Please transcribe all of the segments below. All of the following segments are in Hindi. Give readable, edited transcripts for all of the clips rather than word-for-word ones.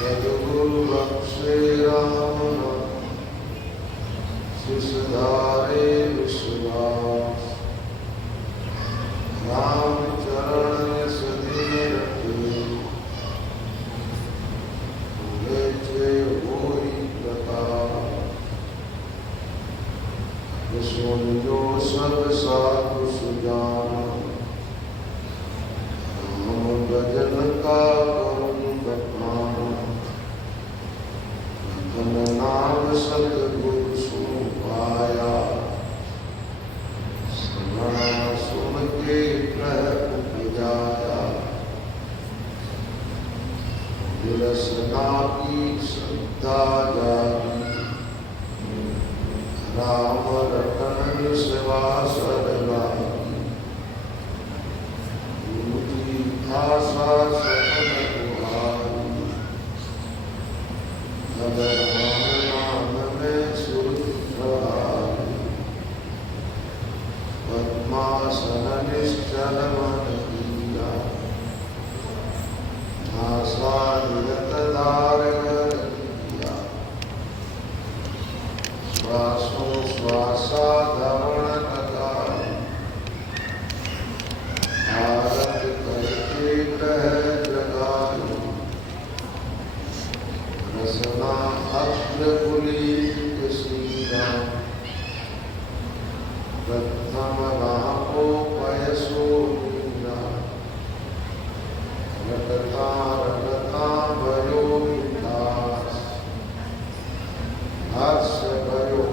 सद्गुरु बख्शे राम सुधारे विश्वास राम चरण सदी रखे होई प्रताप सुन जो सब साधु सुजान राम भजन का करूं बखान नाम सतगुरु सुन पाया श्रवण सुन के प्रभ उपजाया विरसना की श्रद्धा जागी राम रटन सेवा सरलागी गुरु की भाषा सपन तुम्हारी राम में सुरहारी पद्मासन निश्चल मन किया भाषा निरत धारण किया श्वासो श्वासा धारण लगा भारत करके ग्रह जगायो रसना अग्र पुलित सीधा प्रथम राहो पयसो मीरा रटता रटता भयो विकास हर्ष भयो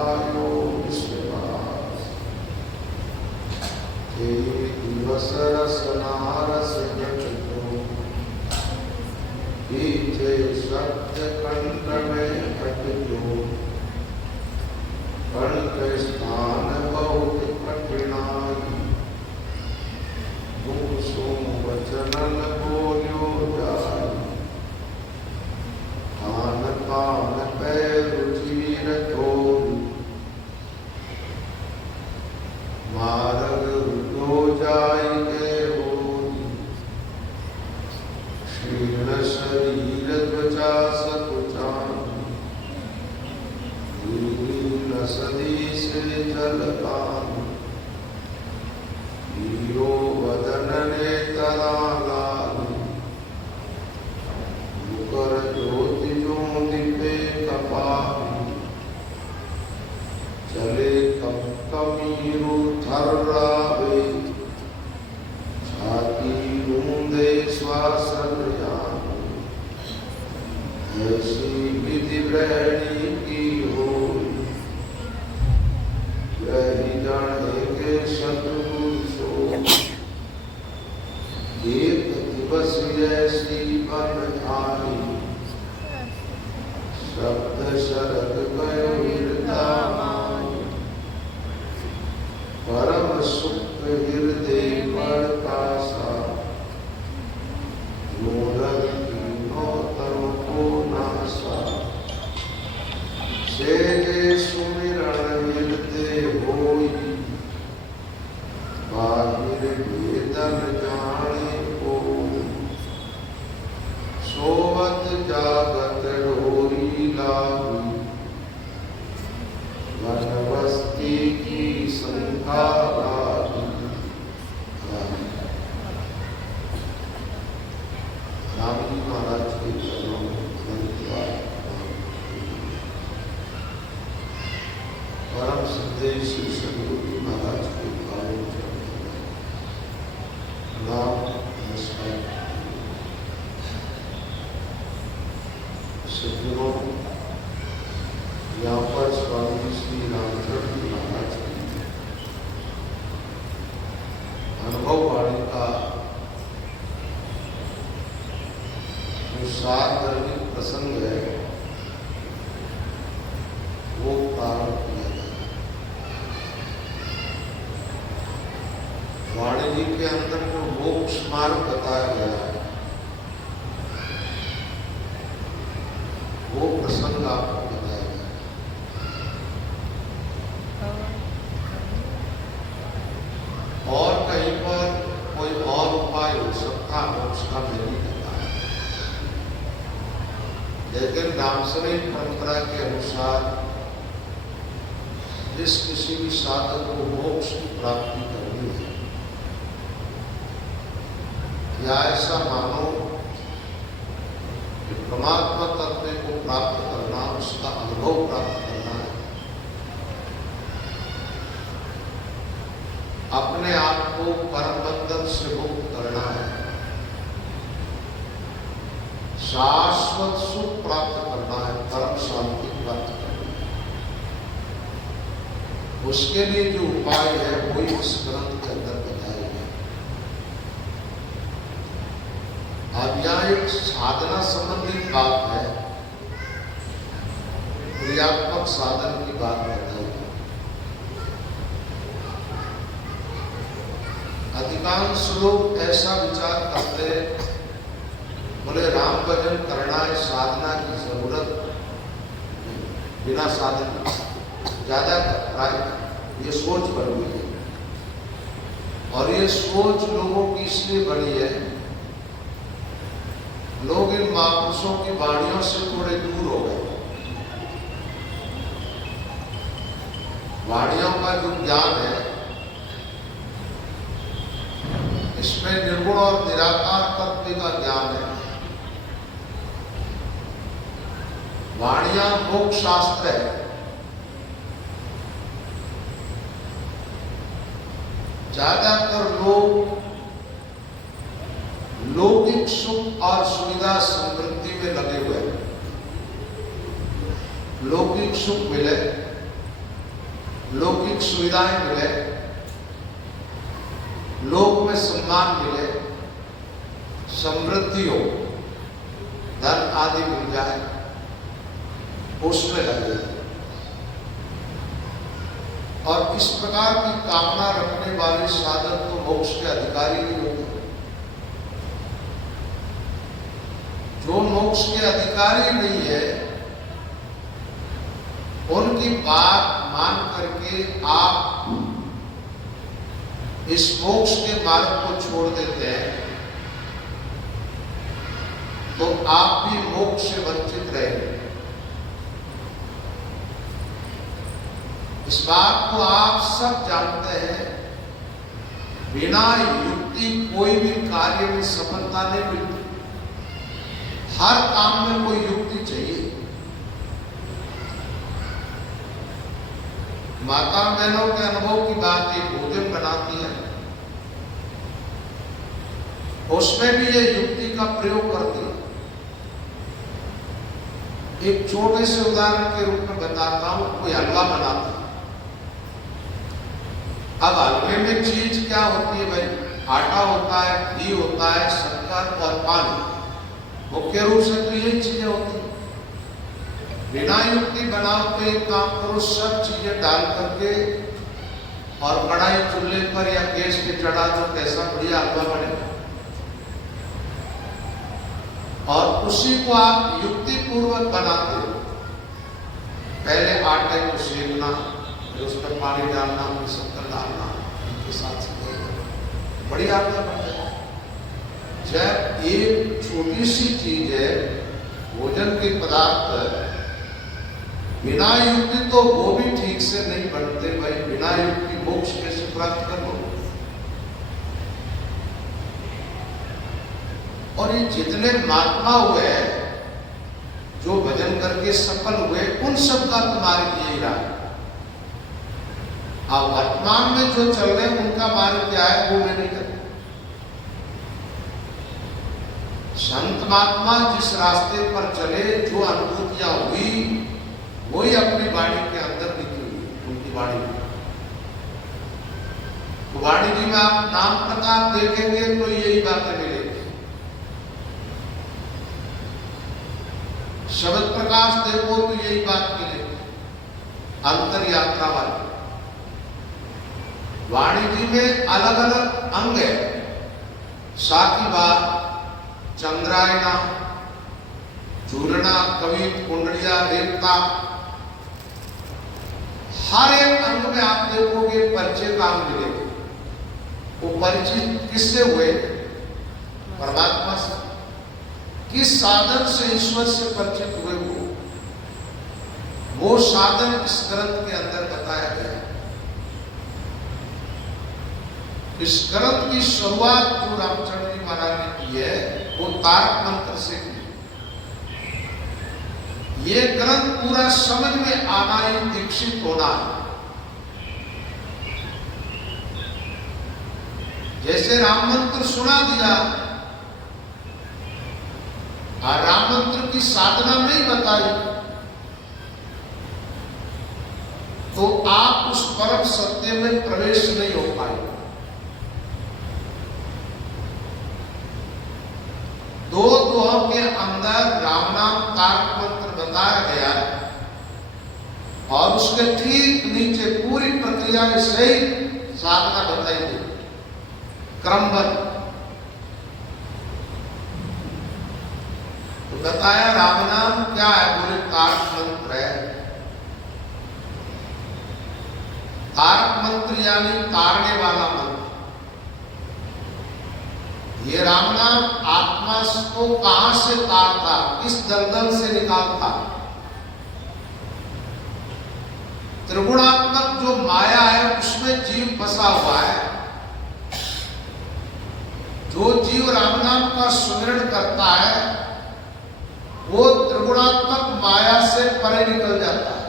आयो विश्वास दिवस रसना रस जटो पीछे सत्य कंठ में घटो कंठ स्थान बहुत कठिनाई मुख सुम वचनन बोलो जाय कान कान पैर रुचिर थोरी मार्ग रुदो जाय के होरी क्षीण शरीर त्वचा सकुचानी सदी से जल पानी हीरो वदन ने तरागानी मुकर ज्योति जो दीपे कपाली चले कम कमीरु थर्रावे छाती मूंदे श्वासन जानी ऐसी विधि ब्रहणी की होई रही जाने के सतगुरु सो एक दिवस ऐसी बन आई शब्द शरद गयो हृदय परम सुख हृदय पर कासा मूरत तीनों को नासा से सुमिरण हृदय होई बाहिर वेदन जाने को सोवत जागत डोरी लागी वनवस्ती की संख्या लागी राम जी महाराज के चरणों में परम सिद्धेश श्री सद्गुरु महाराज के पावन नाम नमस्कार। सज्जनों, यहाँ पर स्वामी श्री रामचंद्र महाराज की अनुभव वाणी का जो सार्वजनिक प्रसंग है वो प्रारंभ किया जाए। वाणी जी के अंदर जो मोक्ष मार्ग बताया गया है वो प्रसंग आपको बताया गया। और कहीं पर कोई सबका मोक्ष का मेरी कथा है। लेकिन दार्शनिक परंपरा के अनुसार जिस किसी भी साधक को मोक्ष की प्राप्ति करनी है, या ऐसा मानो कि परमात्मा तत्व को प्राप्त करना, उसका अनुभव प्राप्त करना है, अपने आप को परम बंधन से मुक्त करना है, शाश्वत सुख प्राप्त करना है, परम शांति प्राप्त करना है, उसके लिए जो उपाय है वही इस ग्रंथ के अंदर बताए गए। अब यहाँ एक साधना संबंधी बात है, क्रियात्मक साधन की बात बताई गई। अधिकांश लोग ऐसा विचार करते हैं, बोले राम भजन करना है, साधना की जरूरत नहीं, बिना साधन ज्यादा प्राय ये सोच बनी हुई है। और ये सोच लोगों की इसलिए बनी है, लोग इन महापुरुषों की वाणियों से थोड़े दूर हो गए। वाणियों का जो ज्ञान है, इसमें निर्गुण और निराकार तत्व का ज्ञान है। वाणियां मोक्ष शास्त्र है। ज्यादातर लोग लौकिक सुख और सुविधा समृद्धि में लगे हुए हैं। लौकिक सुख मिले, लौकिक सुविधाएं मिले, लोक में सम्मान मिले, समृद्धि हो, धन आदि मिल जाए, उसमें लगे। और इस प्रकार की कामना रखने वाले साधक तो मोक्ष के अधिकारी नहीं होते। जो मोक्ष के अधिकारी नहीं है, उनकी बात मान करके आप इस मोक्ष के मार्ग को छोड़ देते हैं, तो आप भी मोक्ष से वंचित रहेंगे। इस बात को आप सब जानते हैं, बिना युक्ति कोई भी कार्य में सफलता नहीं मिलती। हर काम में कोई युक्ति चाहिए। माता बहनों के अनुभव की बात, एक भोजन बनाती है, उसमें भी ये युक्ति का प्रयोग करती है। एक छोटे से उदाहरण के रूप में बताता हूं, कोई हलवा बनाता है। अब हलवे में चीज क्या होती है भाई? आटा होता है, घी होता है, शक्कर और पानी। मुख्य रूप से तो यही चीजें होती है। बिना युक्ति बनाओ तो एक काम करो, सब चीजें डाल करके और कढ़ाई चूल्हे पर या गैस पे चढ़ा दो, कैसा बढ़िया हलवा बनेगा। और उसी को आप युक्ति पूर्वक बनाते हो। पहले आटे को सेकना, फिर उसमें पानी डालना, फिर शक्कर डालना, उनके साथ बढ़िया हलवा बन जाएगा। जब एक छोटी सी चीज है, भोजन के पदार्थ, बिना युक्ति तो वो भी ठीक से नहीं बनते भाई। बिना युक्ति मोक्ष कैसे प्राप्त कर लो? और ये जितने महात्मा हुए, जो भजन करके सफल हुए, उन सब का तुम्हारे लिए रहा है। अब वर्तमान में जो चल रहे हैं, उनका मार्ग क्या है वो मैं नहीं करता। संत महात्मा जिस रास्ते पर चले, जो अनुभूतियां हुई, वही अपनी वाणी के अंदर लिखी हुई, उनकी वाणी में। तो वाणी जी में आप नाम प्रकार देखेंगे तो यही बातें मिलेगी। शब्द प्रकाश देखो तो यही बात मिलेगी, अंतर यात्रा वाली। वाणी जी में अलग अलग अंग है, साकी बात, चंद्रायना, चूर्णा, कवित, कुंडलिया, रेखता, हर एक अंग में आप देखोगे परिचय का अंग मिलेगा। वो परिचित किससे हुए? परमात्मा से, किस साधन से ईश्वर से परिचित हुए वो साधन इस ग्रंथ के अंदर बताया गया है। इस ग्रंथ की शुरुआत जो रामचंद्र जी महाराज ने की है वो तारक मंत्र से की। ये ग्रंथ पूरा समझ में आना ही दीक्षित होना है। जैसे राम मंत्र सुना दिया और राम मंत्र की साधना नहीं बताई तो आप उस परम सत्य में प्रवेश नहीं हो पाएंगे। दो दोहों के अंदर राम नाम तारक मंत्र बताया गया और उसके ठीक नीचे पूरी प्रक्रिया सहित साधना बताई गई, क्रमबद्ध। तो बताया राम नाम क्या है, बोले तारक मंत्र है। तारक मंत्र यानी तारने वाला मंत्र। ये राम नाम आत्मा को कहां से तारता, किस दलदल से निकालता। त्रिगुणात्मक जो माया है उसमें जीव फंसा हुआ है। जो जीव राम नाम का सुमिरन करता है वो त्रिगुणात्मक माया से परे निकल जाता है।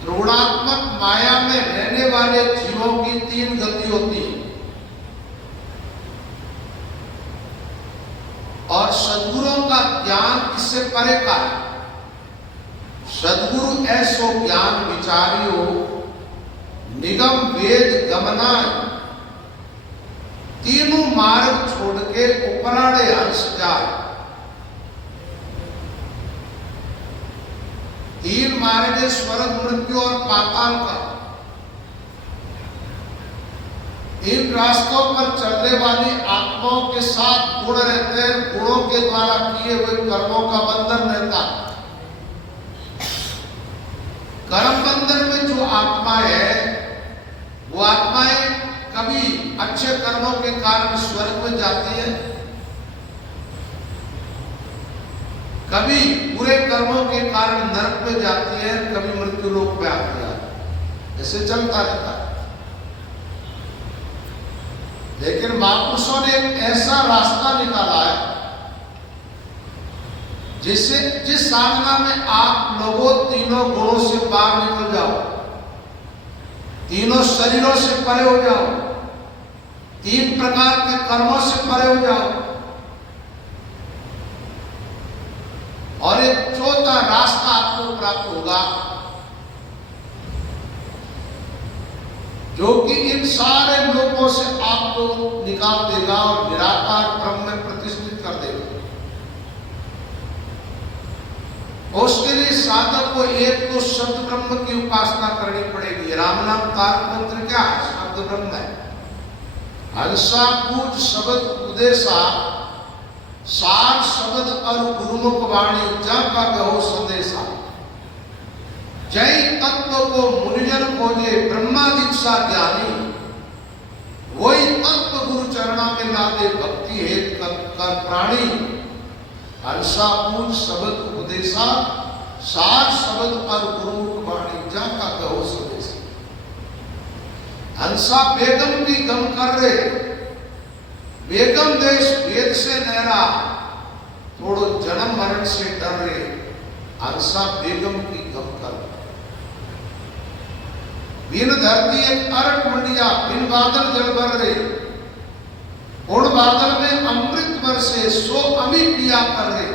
त्रिगुणात्मक माया में रहने वाले जीवों की तीन गति होती है और सद्गुरुओं का ज्ञान इससे परे का है। सद्गुरु ऐसो ज्ञान विचारियो निगम वेद गमना, तीनों मार्ग छोड़ के उपराड़े हंस जाए। तीन मार्ग है स्वर्ग, मृत्यु और पाताल का। इन रास्तों पर चलने वाली आत्माओं के साथ गुण रहते हैं। गुणों के द्वारा किए हुए कर्मों का बंधन रहता है। कर्म बंधन में जो आत्मा है वो आत्माएं कभी अच्छे कर्मों के कारण स्वर्ग में जाती है, कभी बुरे कर्मों के कारण नरक में जाती है, कभी मृत्यु लोक में आती है। ऐसे चलता रहता है। लेकिन महापुरुषों ने एक ऐसा रास्ता निकाला है जिससे जिस साधना में आप लोगों तीनों गुणों से बाहर निकल जाओ, तीनों शरीरों से परे हो जाओ, तीन प्रकार के कर्मों से परे हो जाओ और एक चौथा रास्ता आपको प्राप्त होगा जो कि इन सारे लोगों से आपको निकाल देगा और निराकार ब्रह्म में प्रतिष्ठित कर देगा। उसके लिए साधक को एक तो शब्द ब्रह्म की उपासना करनी पड़ेगी। राम नाम तारक मंत्र क्या है? शब्द ब्रह्म है। हंसा पूज शब्द उपदेशा, सार शब्द और गुरुमुख वाणी, जा का कहो संदेशा। जय तत्व को मुनिजन खोजे, ब्रह्मा दीक्षा ज्ञानी, वही तत्व गुरु चरणा में लादे, भक्ति हेत कर प्राणी। हंसा पूज शब्द उपदेशा, सार शब्द और गुरुमुख वाणी, जा का कहो संदेशा। हंसा बेगम की गम कर रे, बेगम देश वेद से नहरा, थोड़ो जन्म मरण से डर रे। हंसा बेगम की गम कर रे। बिन धरती एक अरट मंडिया, बिन बादल जल भर रे। उड़ बादल में अमृत बरसे, सो अमी पिया कर रे।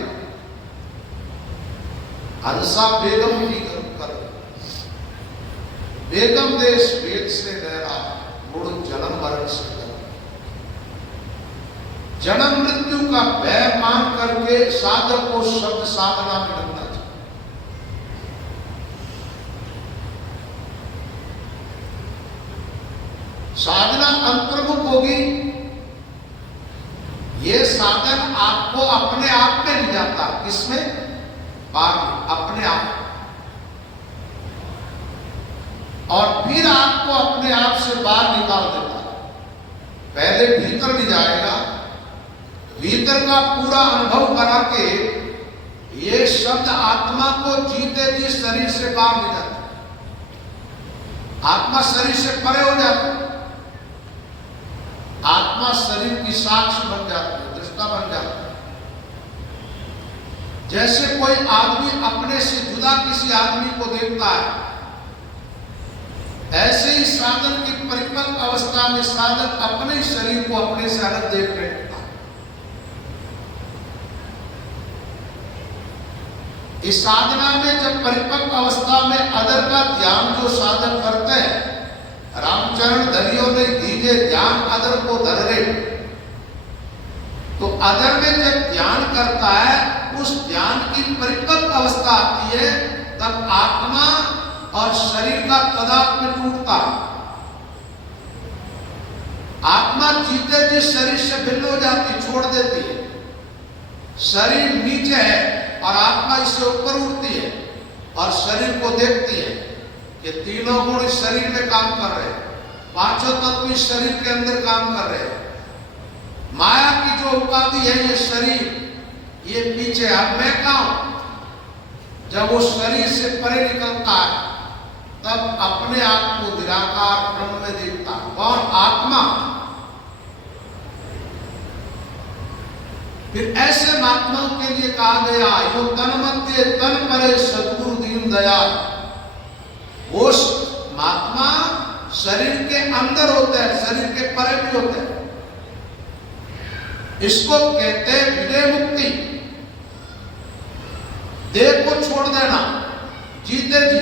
हंसा बेगम की गम कर रे। बेगम देश वेद से नहरा, थोड़ो जन्म मरण से डर। जन्म मृत्यु का भय मान करके साधक को शब्द साधना में लगना चाहिए। साधना अंतर्मुख होगी। ये साधन आपको अपने आप में ले जाता। किसमें? बाहर में, अपने आप। और फिर आपको अपने आप से बाहर निकाल देता। पहले भीतर ले जाएगा, भीतर का पूरा अनुभव करा के ये शब्द आत्मा को जीते जी शरीर से बाहर ले जाता, आत्मा शरीर से परे हो जाती, आत्मा शरीर की साक्ष्य बन जाती है, दृष्टा बन जाती है। जैसे कोई आदमी अपने से जुदा किसी आदमी को देखता है, ऐसे ही साधन की परिपक्व अवस्था में साधक अपने शरीर को अपने से अलग देखने लगता है। इस साधना में जब परिपक्व अवस्था में अदर का ध्यान जो साधक करते हैं, रामचरण धरियों ने दीजे ध्यान अदर को धर रहे, तो अदर में जब ध्यान करता है, उस ध्यान की परिपक्व अवस्था आती है, तब आत्मा और शरीर का तादात्म्य टूटता है। आत्मा जीते जी शरीर से भिन्न हो जाती, छोड़ देती है। शरीर नीचे है और आत्मा इससे ऊपर उठती है और शरीर को देखती है कि तीनों गुण इस शरीर में काम कर रहे हैं, पांचों तत्व इस शरीर के अंदर काम कर रहे हैं। माया की जो उपाधि है ये शरीर, ये पीछे, अब मैं कहा हूं। जब वो शरीर से परे निकलता है, तब अपने आप को निराकार ब्रह्म में देखता है। कौन? आत्मा। फिर ऐसे महात्माओं के लिए कहा गया, यो तन मध्य तन परे सद्गुरु दीन दयाल। वो महात्मा शरीर के अंदर होते हैं, शरीर के परे भी होते हैं। इसको कहते हैं विदेह मुक्ति। देह को छोड़ देना जीते जी।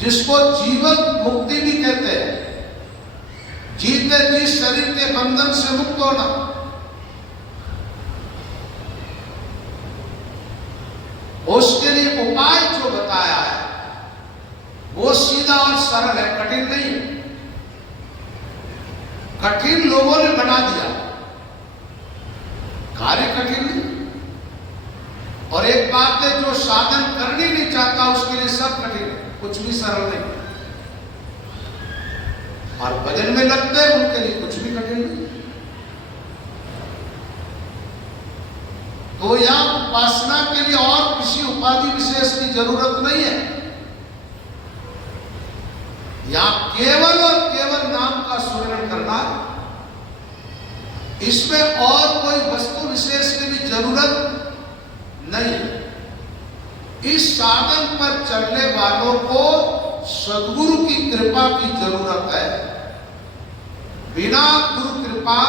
जिसको जीवन मुक्ति भी कहते हैं, जीते जी शरीर के बंधन से मुक्त होना। उसके लिए उपाय जो बताया है वो सीधा और सरल है, कठिन नहीं है। कठिन लोगों ने बना दिया, कार्य कठिन नहीं। और एक बात है, जो साधन करनी नहीं चाहता उसके लिए सब कठिन है, कुछ भी सरल नहीं। और भजन में लगते हैं उनके लिए कुछ भी कठिन नहीं। तो यहां उपासना के लिए और किसी उपाधि विशेष की जरूरत नहीं है। यहां केवल और केवल नाम का स्मरण करना, इसमें और कोई वस्तु विशेष की भी जरूरत नहीं। इस साधन पर चलने वालों को सद्गुरु की कृपा की जरूरत है। बिना गुरु कृपा,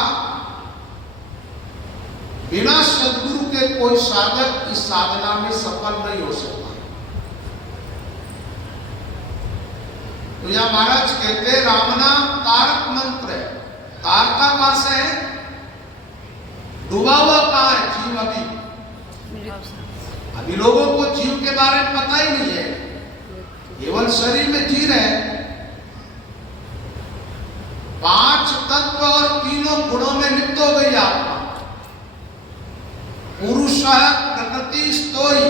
बिना सद्गुरु के कोई साधक इस साधना में सफल नहीं हो सकता। तो यह महाराज कहते हैं, राम नाम तारक मंत्र है। तारका कहां से है? डूबा हुआ कहां है? जीव अभी लोगों को जीव के बारे में पता ही नहीं है, केवल शरीर में जी रहे हैं। 5 तत्व और तीनों गुणों में लिप्त हो गई आत्मा। पुरुष प्रकृति स्तोई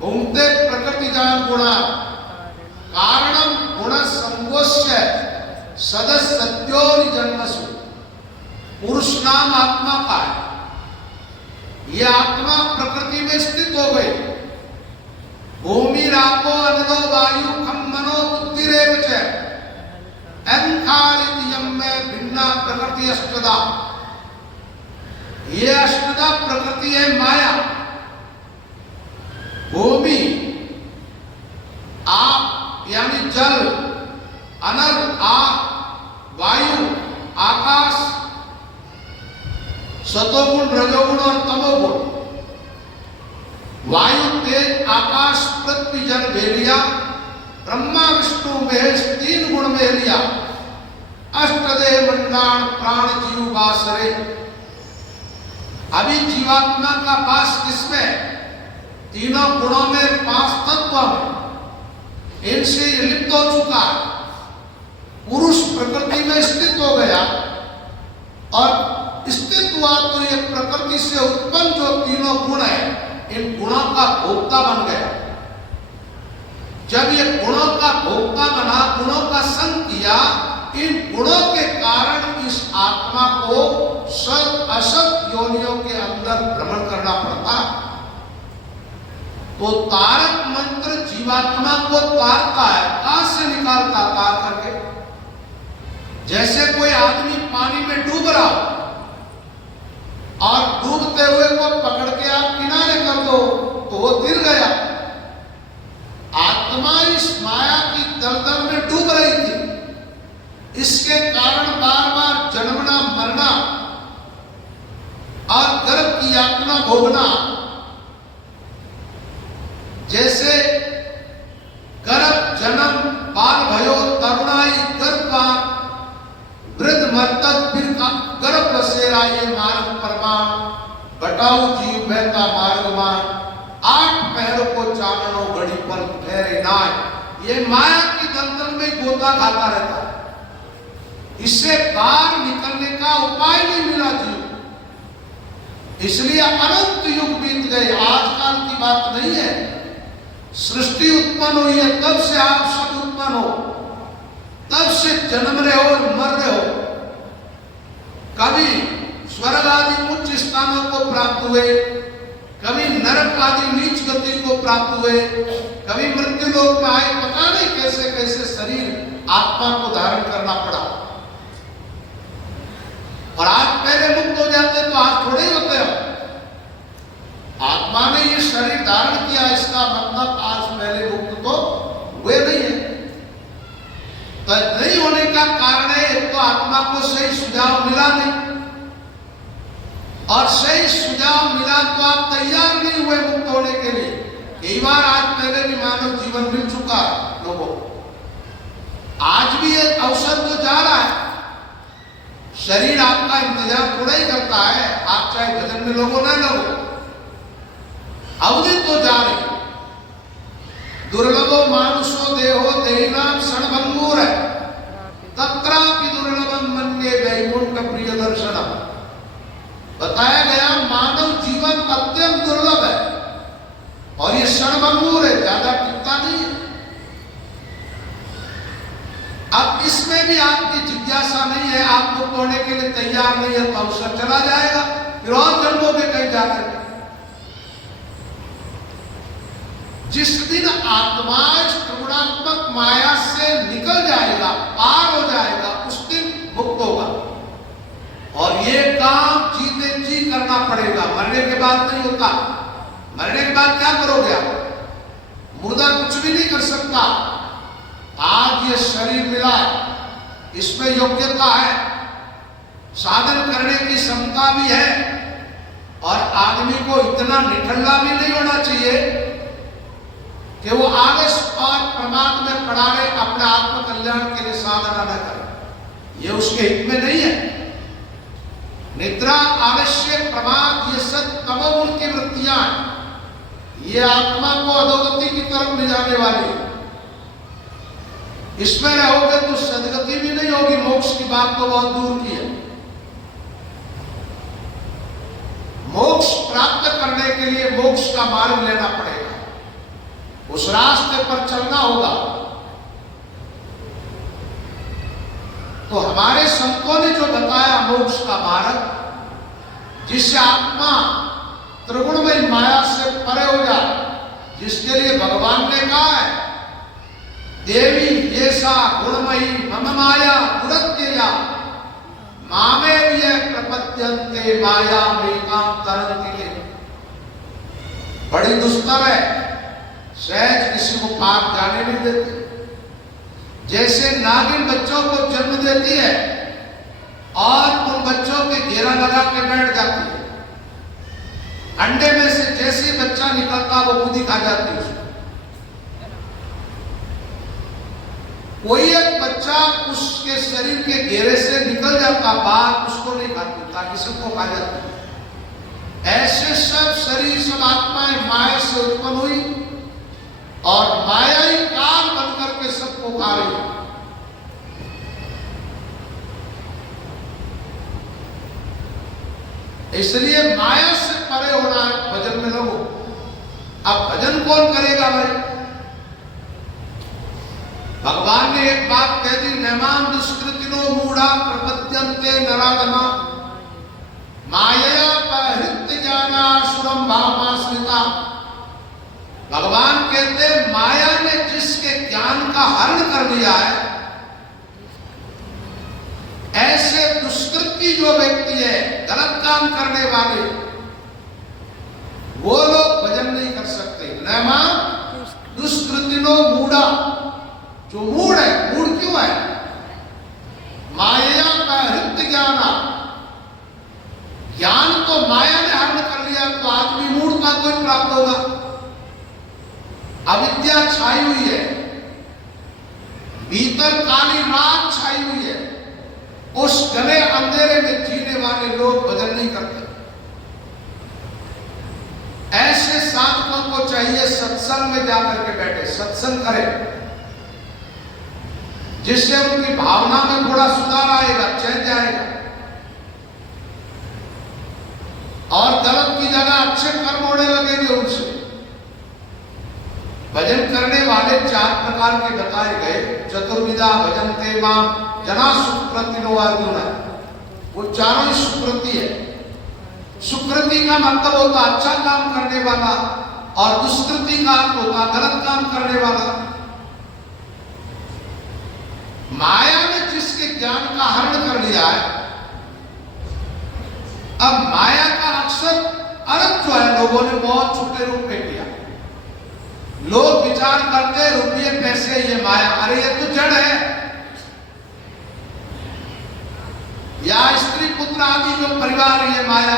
भुंक्ते प्रकृति जान गुणा कारणम गुण संगोष्य सदस्यो जन्मसु। पुरुष नाम आत्मा का है। ये आत्मा प्रकृति में स्थित हो गई। भूमि रापो अनलो वायु खम मनो बुद्धि रेव च अहंकार यम में भिन्ना प्रकृति अष्टदा। ये अष्टदा प्रकृति है माया। भूमि आप यानी जल, अनल आग, वायु आकाश, सतोगुण रजोगुण और तमोगुण। वायु तेज आकाश पृथ्वी जल भेलिया, ब्रह्मा विष्णु महेश 3 गुण में लिया। अष्टदेह मंडाण प्राण जीव वासरे। अभी जीवात्मा का वास किसमें? तीनों गुणों में, 5 तत्वों में। इनसे लिप्त हो चुका। पुरुष प्रकृति में स्थित हो गया और स्थित हुआ तो ये प्रकृति से उत्पन्न जो तीनों गुण है, इन गुणों का भोक्ता बन गया। जब ये गुणों का भोक्ता बना, गुणों का संग किया, इन गुणों तो तारक मंत्र जीवात्मा को तारता है। कहां से निकालता? तार करके। जैसे कोई आदमी पानी में डूब रहा और डूबते हुए को पकड़ के आप किनारे कर दो तो वो गिर गया। आत्मा इस माया की दलदल में डूब रही थी। इसके कारण बार बार जन्मना मरना और गर्भ की यातना भोगना। जैसे गर्भ जन्म बाल भयो तरुणाई गर्भवान वृद्ध मर्तक फिर गर्भ बसेरा ये मार्ग प्रमाण बटाऊ जीव बहता मार्गमान 8 पहरों को चाननो घड़ी पर ठहरे नाय। ये माया की दलदल में गोता खाता रहता है। इससे बाहर निकलने का उपाय नहीं मिला जीव। इसलिए अनंत युग बीत गए। आजकल की बात नहीं है। सृष्टि उत्पन्न हुई है तब से आप सब उत्पन्न हो, तब से जन्म रहे हो और मर रहे हो। कभी स्वर्ग आदि उच्च स्थानों को प्राप्त हुए, कभी नरक आदि नीच गति को प्राप्त हुए, कभी मृत्यु लोक में आए। पता नहीं कैसे कैसे शरीर आत्मा को धारण करना पड़ा। और आज पहले मुक्त हो जाते तो आज थोड़े ही होते हो। आत्मा ने ये शरीर धारण किया, इसका मतलब आज पहले मुक्त तो हुए नहीं है। तो नहीं होने का कारण है एक तो आत्मा को सही सुझाव मिला नहीं, और सही सुझाव मिला तो आप तैयार नहीं हुए मुक्त होने के लिए। कई बार आज पहले भी मानव जीवन मिल चुका लोगों को, आज भी एक अवसर तो जा रहा है। शरीर आपका इंतजार थोड़ा ही करता है, आप चाहे भजन में लोगो ना लगो, अवधि तो जा रही। दुर्लभो मानुषो देहो देहिनाम क्षणभंगुर है तत्रापि दुर्लभम मन्ये वैकुंठ प्रिय दर्शनम। बताया गया मानव जीवन अत्यंत दुर्लभ है और ये क्षणभंगुर है, ज्यादा टिकता नहीं है। अब इसमें भी आपकी जिज्ञासा नहीं है, आप मुक्त होने के लिए तैयार नहीं है, तो अवसर चला जाएगा, फिर और जन्मों में कहीं जाकर। जिस दिन आत्मा त्रिगुणात्मक माया से निकल जाएगा, पार हो जाएगा, उस दिन मुक्त होगा। और ये काम जीते जी करना पड़ेगा, मरने के बाद नहीं होता। मरने के बाद क्या करोगे आप? मुर्दा कुछ भी नहीं कर सकता। आज ये शरीर मिला, इसमें योग्यता है, साधन करने की क्षमता भी है, और आदमी को इतना निठल्ला भी नहीं होना चाहिए कि वो आलस और प्रमाद में पड़ा रहे, अपने आत्म कल्याण के लिए साधना न करे। ये उसके हित में नहीं है। निद्रा, आलस्य, प्रमाद ये सब तमोगुण की वृत्तियां, ये आत्मा को अधोगति की तरफ ले जाने वाली। इसमें रहोगे तो सदगति भी नहीं होगी, मोक्ष की बात तो बहुत दूर की है। मोक्ष प्राप्त करने के लिए मोक्ष का मार्ग लेना पड़ेगा, उस रास्ते पर चलना होगा। तो हमारे संतों ने जो बताया मोक्ष का मार्ग, जिससे आत्मा त्रिगुणमय माया से परे हो जाए, जिसके लिए भगवान ने कहा है देवी ये सा गुणमयी मम माया दुरत्यया मामे विय प्रपद्यन्ते माया मेकां तरन्ति। बड़ी दुस्तर है, सहज किसी को पार जाने नहीं देती। जैसे नागिन बच्चों को जन्म देती है और उन बच्चों के घेरा लगा के बैठ जाती है, अंडे में से जैसे बच्चा निकलता वो खुद ही खा जाती है उसको। कोई एक बच्चा उसके शरीर के घेरे से निकल जाता बाहर, उसको नहीं खाती, ताकि सबको खा जाती। ऐसे सब शरीर, सब आत्माएं माया से उत्पन्न हुई और माया ही काल बनकर के सबको खा रही है। इसलिए माया से परे होना है भजन में लोगों। अब भजन कौन करेगा भाई? भगवान ने एक बात कह दी, नैमां दुष्कृतिनो मूढ़ा प्रपद्यन्ते नराधमा मायया अपहृत्य ज्ञानासुरं भावमाश्रिता। भगवान कहते माया ने जिसके ज्ञान का हरण कर लिया है, ऐसे दुष्कृति जो व्यक्ति है, गलत काम करने वाले, वो लोग भजन नहीं कर सकते। नैमा दुष्कृतिनो मूढ़ा, जो मूढ़ है, मूढ़ क्यों है? माया का हृत ज्ञाना, ज्ञान तो माया ने हरण कर लिया, तो आदमी मूढ़ता कोई प्राप्त होगा। अविद्या छाई हुई है, भीतर काली रात छाई हुई है, उस घने अंधेरे में जीने वाले लोग भजन नहीं करते। ऐसे साधकों को चाहिए सत्संग में जाकर के बैठे, सत्संग करें, जिससे उनकी भावना में थोड़ा सुधार आएगा, चैन जाएगा, और गलत की जगह अच्छे कर्म होने लगेंगे उनसे। भजन करने वाले 4 प्रकार के बताए गए। चतुर्विधा भजन्ते माम जना सुकृतिनो अर्जुन, वो चारों ही सुकृति है। सुकृति का मतलब होता अच्छा काम करने वाला, और दुष्कृति का अर्थ होता गलत काम करने वाला। माया ने जिसके ज्ञान का हरण कर लिया है, अब माया का अक्सर अर्थ जो है लोगों ने बहुत छोटे रूप में किया। लोग विचार करते रुपये पैसे ये माया, अरे ये तो जड़ है, या स्त्री पुत्र आदि जो परिवार ये माया,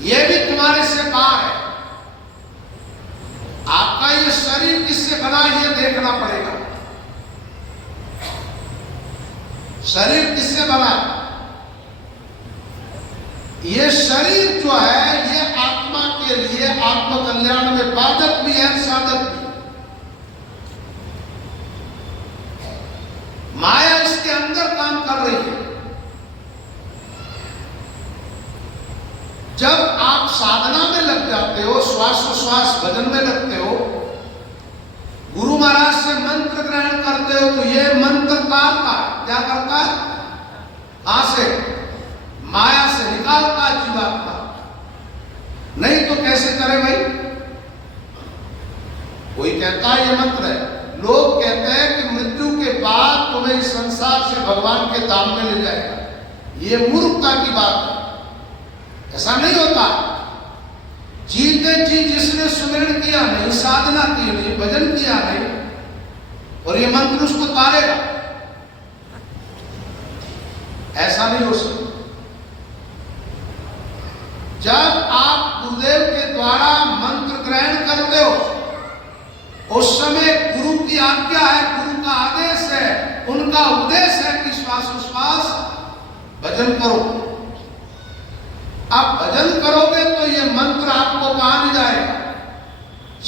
ये भी तुम्हारे से पार है। आपका ये शरीर किससे बना ये देखना पड़ेगा। शरीर किससे बना? ये शरीर जो है ये आत्मा के लिए आत्म कल्याण में बाधक भी है, साधक भी। माया इसके अंदर काम कर रही है। जब आप साधना में लग जाते हो, श्वासोश्वास भजन में लगते हो, गुरु महाराज से मंत्र ग्रहण करते हो, तो ये मंत्र तारता क्या करता है? कहां से? माया से निकालता जीवात्मा। नहीं तो कैसे करे भाई? कोई कहता है ये मंत्र है, लोग कहते हैं कि मृत्यु के बाद तुम्हें इस संसार से भगवान के धाम में ले जाएगा। ये मूर्खता की बात है, ऐसा नहीं होता। जीते जी जिसने सुमिरन किया नहीं, साधना की नहीं, भजन किया नहीं, और ये मंत्र उसको तारेगा, ऐसा नहीं हो सकता। जब आप गुरुदेव के द्वारा मंत्र ग्रहण करते हो, उस समय गुरु की आज्ञा है, गुरु का आदेश है, उनका उपदेश है कि श्वासोश्वास भजन करो। आप भजन करोगे तो ये मंत्र आपको कहां ले जाएगा?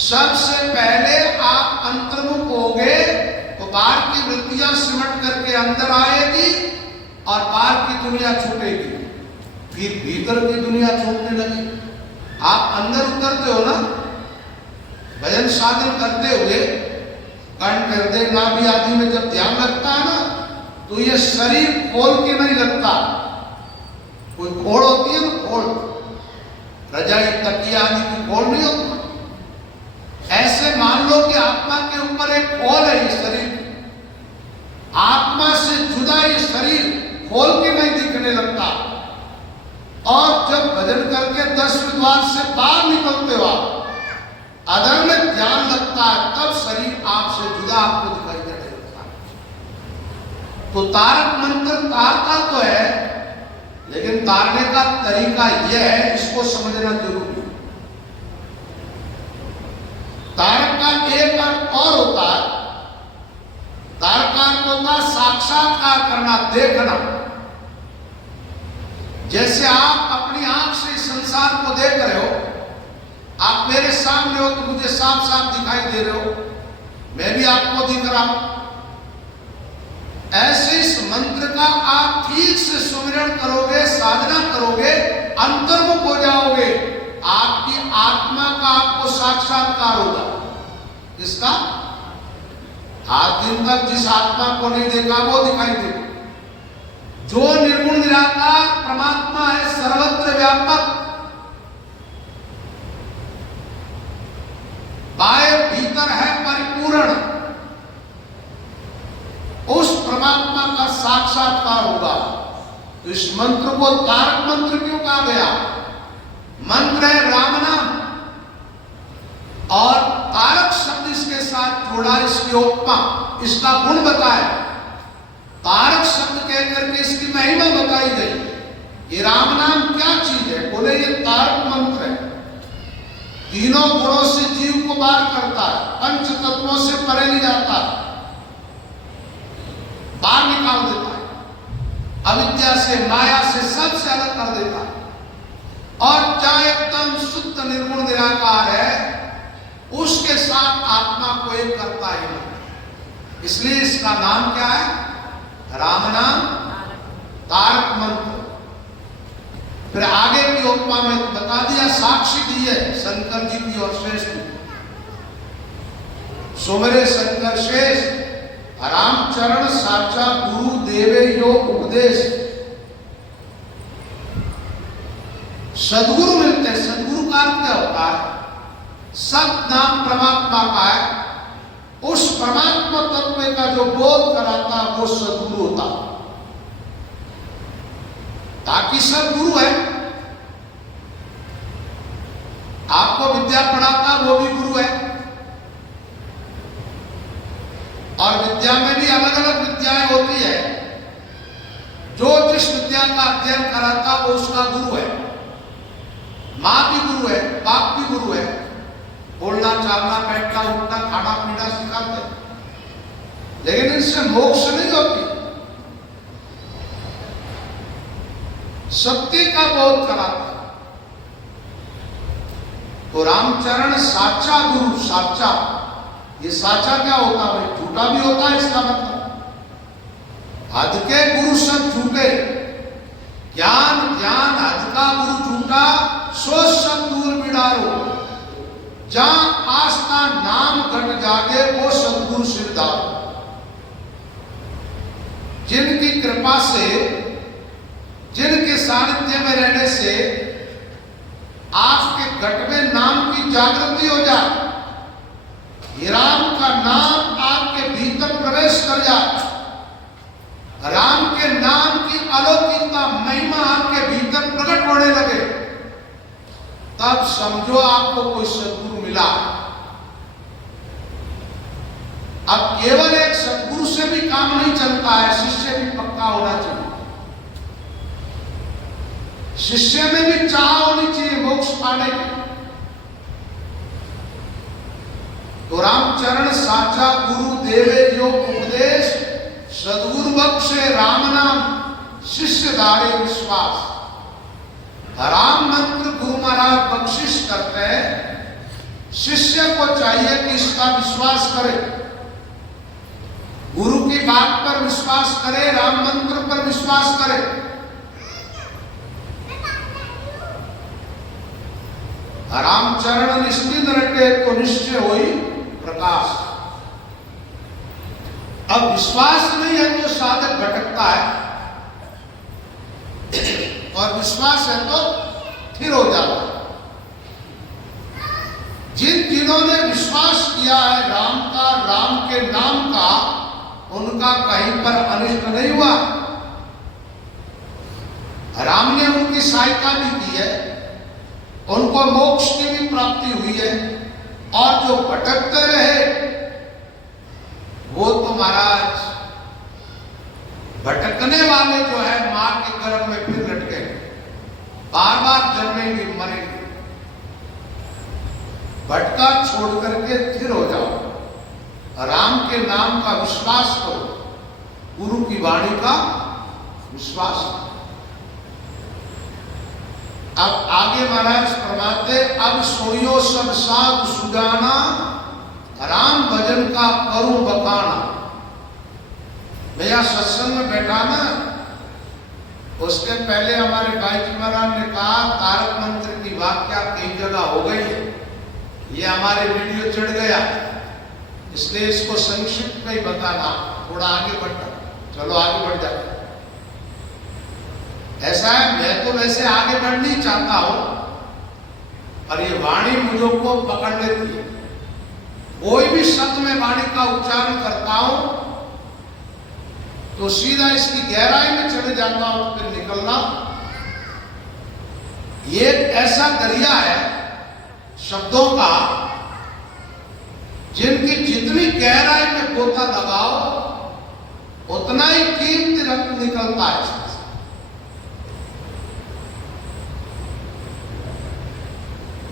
सबसे पहले आप अंतर्मुख होगे तो बाहर की वृत्तियां सिमट करके अंदर आएगी और बाहर की दुनिया छूटेगी, फिर भीतर की दुनिया छूटने लगी। आप अंदर उतरते हो ना, भजन साधन करते हुए कंठ हृदय नाभि आदि में जब ध्यान लगता है ना, तो ये शरीर खोल के नहीं लगता। कोई खोड़ होती है ना, खोड़, रजाई तकिया आदि की खोड़ नहीं होती। ऐसे मान लो कि आत्मा के ऊपर एक खोल है, ये शरीर, आत्मा से जुदा ये शरीर खोल के नहीं दिखने लगता। और जब भजन करके 10वें द्वार से बाहर निकलते हो, अदर में ध्यान लगता है, तब शरीर आपसे जुदा आपको दिखाई देने लगता है। तो तारक मंत्र तारता तो है, लेकिन तारने का तरीका यह है, इसको समझना जरूरी है। तारक का एक अर्थ और होता है, तारक का अर्थ होता है साक्षात्कार करना, देखना। जैसे आप अपनी आंख से इस संसार को देख रहे हो, आप मेरे सामने हो तो मुझे साफ साफ दिखाई दे रहे हो, मैं भी आपको दिख रहा हूं। ऐसे इस मंत्र का आप ठीक से सुमिरन करोगे, साधना करोगे, अंतर्मुख हो जाओगे, आपकी आत्मा का आपको साक्षात्कार होगा। इसका आज दिन तक जिस आत्मा को नहीं देखा वो दिखाई देगा। जो निर्गुण निराकार परमात्मा है, सर्वत्र व्यापक, परमात्मा का साक्षात्कार होगा। तो इस मंत्र को तारक मंत्र क्यों कहा गया? मंत्र है राम नाम और तारक शब्द इसके साथ जोड़ा, इसकी उपमा, इसका गुण बताया। तारक शब्द कहकर के इसकी महिमा बताई गई। ये राम नाम क्या चीज है? बोले ये तारक मंत्र है। तीनों गुणों से जीव को बाहर करता है, पंच तत्वों से परे नहीं जाता, बाहर निकाल देता है, अविद्या से, माया से, सबसे अलग कर देता है। और चाहे एकदम शुद्ध निर्गुण निराकार है, उसके साथ आत्मा को एक करता ही नहीं। इसलिए इसका नाम क्या है? राम नाम तारक मंत्र। फिर आगे की उपमा में बता दिया, साक्षी दी है शंकर जी की और श्रेष्ठ की। सुमरे शंकर शेष रामचरण साचा गुरु देवे यो उपदेश। सदगुरु मिलते हैं। सदगुरु का अर्थ क्या होता है? सत नाम परमात्मा का है। उस परमात्मा तत्व का जो बोध कराता वो सदगुरु होता। ताकि सदगुरु है, आपको विद्या पढ़ाता वो भी गुरु है। और विद्या में भी अलग अलग विद्याएं होती है। जो जिस विद्या का अध्ययन कराता वो उसका गुरु है। माँ भी गुरु है, बाप भी गुरु है। बोलना, चालना, बैठना, उठना, खाना पीना सिखाते, लेकिन इससे मोक्ष नहीं होती। सत्य का बोध कराता। तो रामचरण साचा गुरु, साचा, ये साचा क्या होता है? झूठा भी होता है इसका मतलब। हद के गुरु सब झूठे, ज्ञान ज्ञान हद का गुरु झूठा, सो सब दूर बिडारो। जहां आस्था नाम घट जागे वो सदगुरु सिरदार। जिनकी कृपा से, जिनके सानिध्य में रहने से आपके घट में नाम की जागृति हो जाए, ये राम का नाम आपके भीतर प्रवेश कर जाए, राम के नाम की अलौकिकता, महिमा आपके भीतर प्रकट होने लगे, तब समझो आपको कोई सदगुरु मिला। अब केवल एक सदगुरु से भी काम नहीं चलता है, शिष्य भी पक्का होना चाहिए। शिष्य में भी चाह होनी चाहिए मोक्ष पाने की। तो रामचरण साचा गुरु देवे जो उपदेश, सदगुरु बख्शे राम नाम, शिष्य धारे विश्वास। राम मंत्र गुरु महाराज बख्शिश करते हैं। शिष्य को चाहिए कि इसका विश्वास करे, गुरु की बात पर विश्वास करे, राम मंत्र पर विश्वास करे। रामचरण निश्चित रटे तो निश्चय होई प्रकाश। अब विश्वास नहीं है तो साधक भटकता है, और विश्वास है तो स्थिर हो जाता है। जिन्होंने विश्वास किया है राम का, राम के नाम का, उनका कहीं पर अनिष्ट नहीं हुआ। राम ने उनकी सहायता भी की है, उनको मोक्ष की भी प्राप्ति हुई है। और जो भटकते रहे वो तो महाराज भटकने वाले जो है मां के गर्भ में फिर लटके, बार बार जन्मेंगे, मरेंगे। भटका छोड़ करके स्थिर हो जाओ, राम के नाम का विश्वास करो, गुरु की वाणी का विश्वास करो। अब आगे महाराज फरमाते, अब सोयो सब साध सुजाना, राम भजन का करूं बखाना। मैं यहाँ सत्संग में बैठा ना, उसके पहले हमारे भाई जी महाराज ने कहा तारक मंत्र की वाक्या कई जगह हो गई है, ये हमारे वीडियो चढ़ गया, इसलिए इसको संक्षिप्त में ही बताना, थोड़ा आगे बढ़ता। चलो आगे बढ़ जाते। ऐसा है, मैं तो वैसे आगे बढ़ नहीं चाहता हूं, और ये वाणी मुझे को पकड़ लेती है। कोई भी शब्द में वाणी का उच्चारण करता हूं तो सीधा इसकी गहराई में चले जाता हूं तो फिर निकलना ये एक ऐसा दरिया है शब्दों का जिनकी जितनी गहराई में गोता लगाओ उतना ही कीमती रत्न निकलता है इसमें से।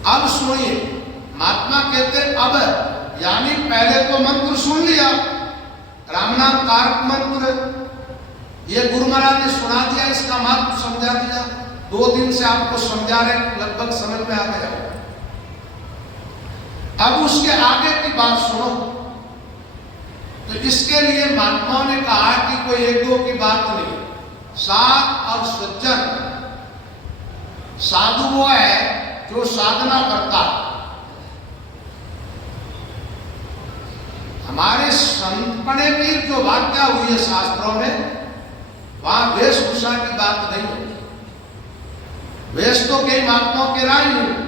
अब सुनिए, महात्मा कहते अब, यानी पहले तो मंत्र सुन लिया, राम नाम कारक मंत्र, ये गुरु महाराज ने सुना दिया, इसका महत्व समझा दिया, 2 दिन से आपको समझा रहे, लगभग समझ में आ गया। अब उसके आगे की बात सुनो। तो इसके लिए महात्माओं ने कहा कि कोई 1-2 की बात नहीं, साध और सज्जन, साधु वो है जो साधना करता। हमारे संतपने की जो व्याख्या हुई है शास्त्रों में, वहां वेशभूषा की बात नहीं है। वेश तो कई महात्माओं के राय नहीं।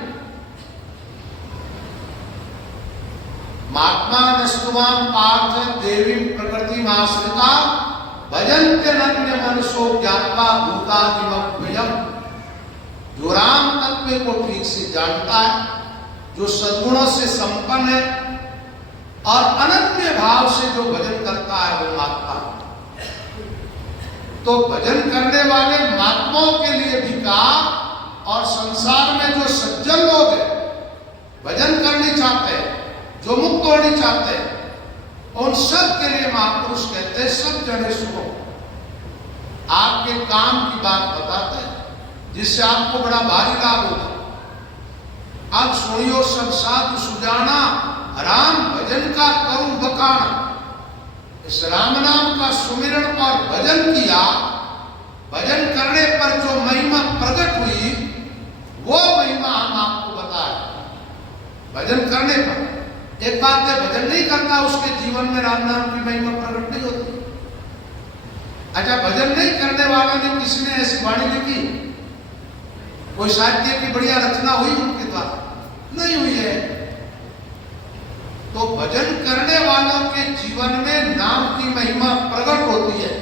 महात्मा नस्तुवाम पार्थ देवी प्रकृति आश्रिता भजन्ते नन्य मनसो ज्ञात्वा भूतादिमव्ययम्। जो राम तत्व को ठीक से जानता है, जो सद्गुणों से संपन्न है और अनन्य भाव से जो भजन करता है वो महात्मा। तो भजन करने वाले महात्माओं के लिए भी कहा, और संसार में जो सज्जन लोग हैं, भजन करनी चाहते हैं, जो मुक्त होनी चाहते हैं, उन सब के लिए महापुरुष कहते हैं सब जने सुनो, आपके काम की बात बताते हैं जिससे आपको बड़ा भारी लाभ होगा। अब सुनियो सब साधु सुजाना, राम भजन का करूं बखान। इस राम नाम का सुमिरन और भजन किया, भजन करने पर जो महिमा प्रकट हुई वो महिमा हम आपको बताए। भजन करने पर एक बात है, भजन नहीं करता उसके जीवन में राम नाम की महिमा प्रकट नहीं होती। अच्छा, भजन नहीं करने वाले ने किसी ने ऐसी वाणी लिखी, कोई साहित्य की बढ़िया रचना हुई उनके द्वारा? नहीं हुई है। तो भजन करने वालों के जीवन में नाम की महिमा प्रकट होती है,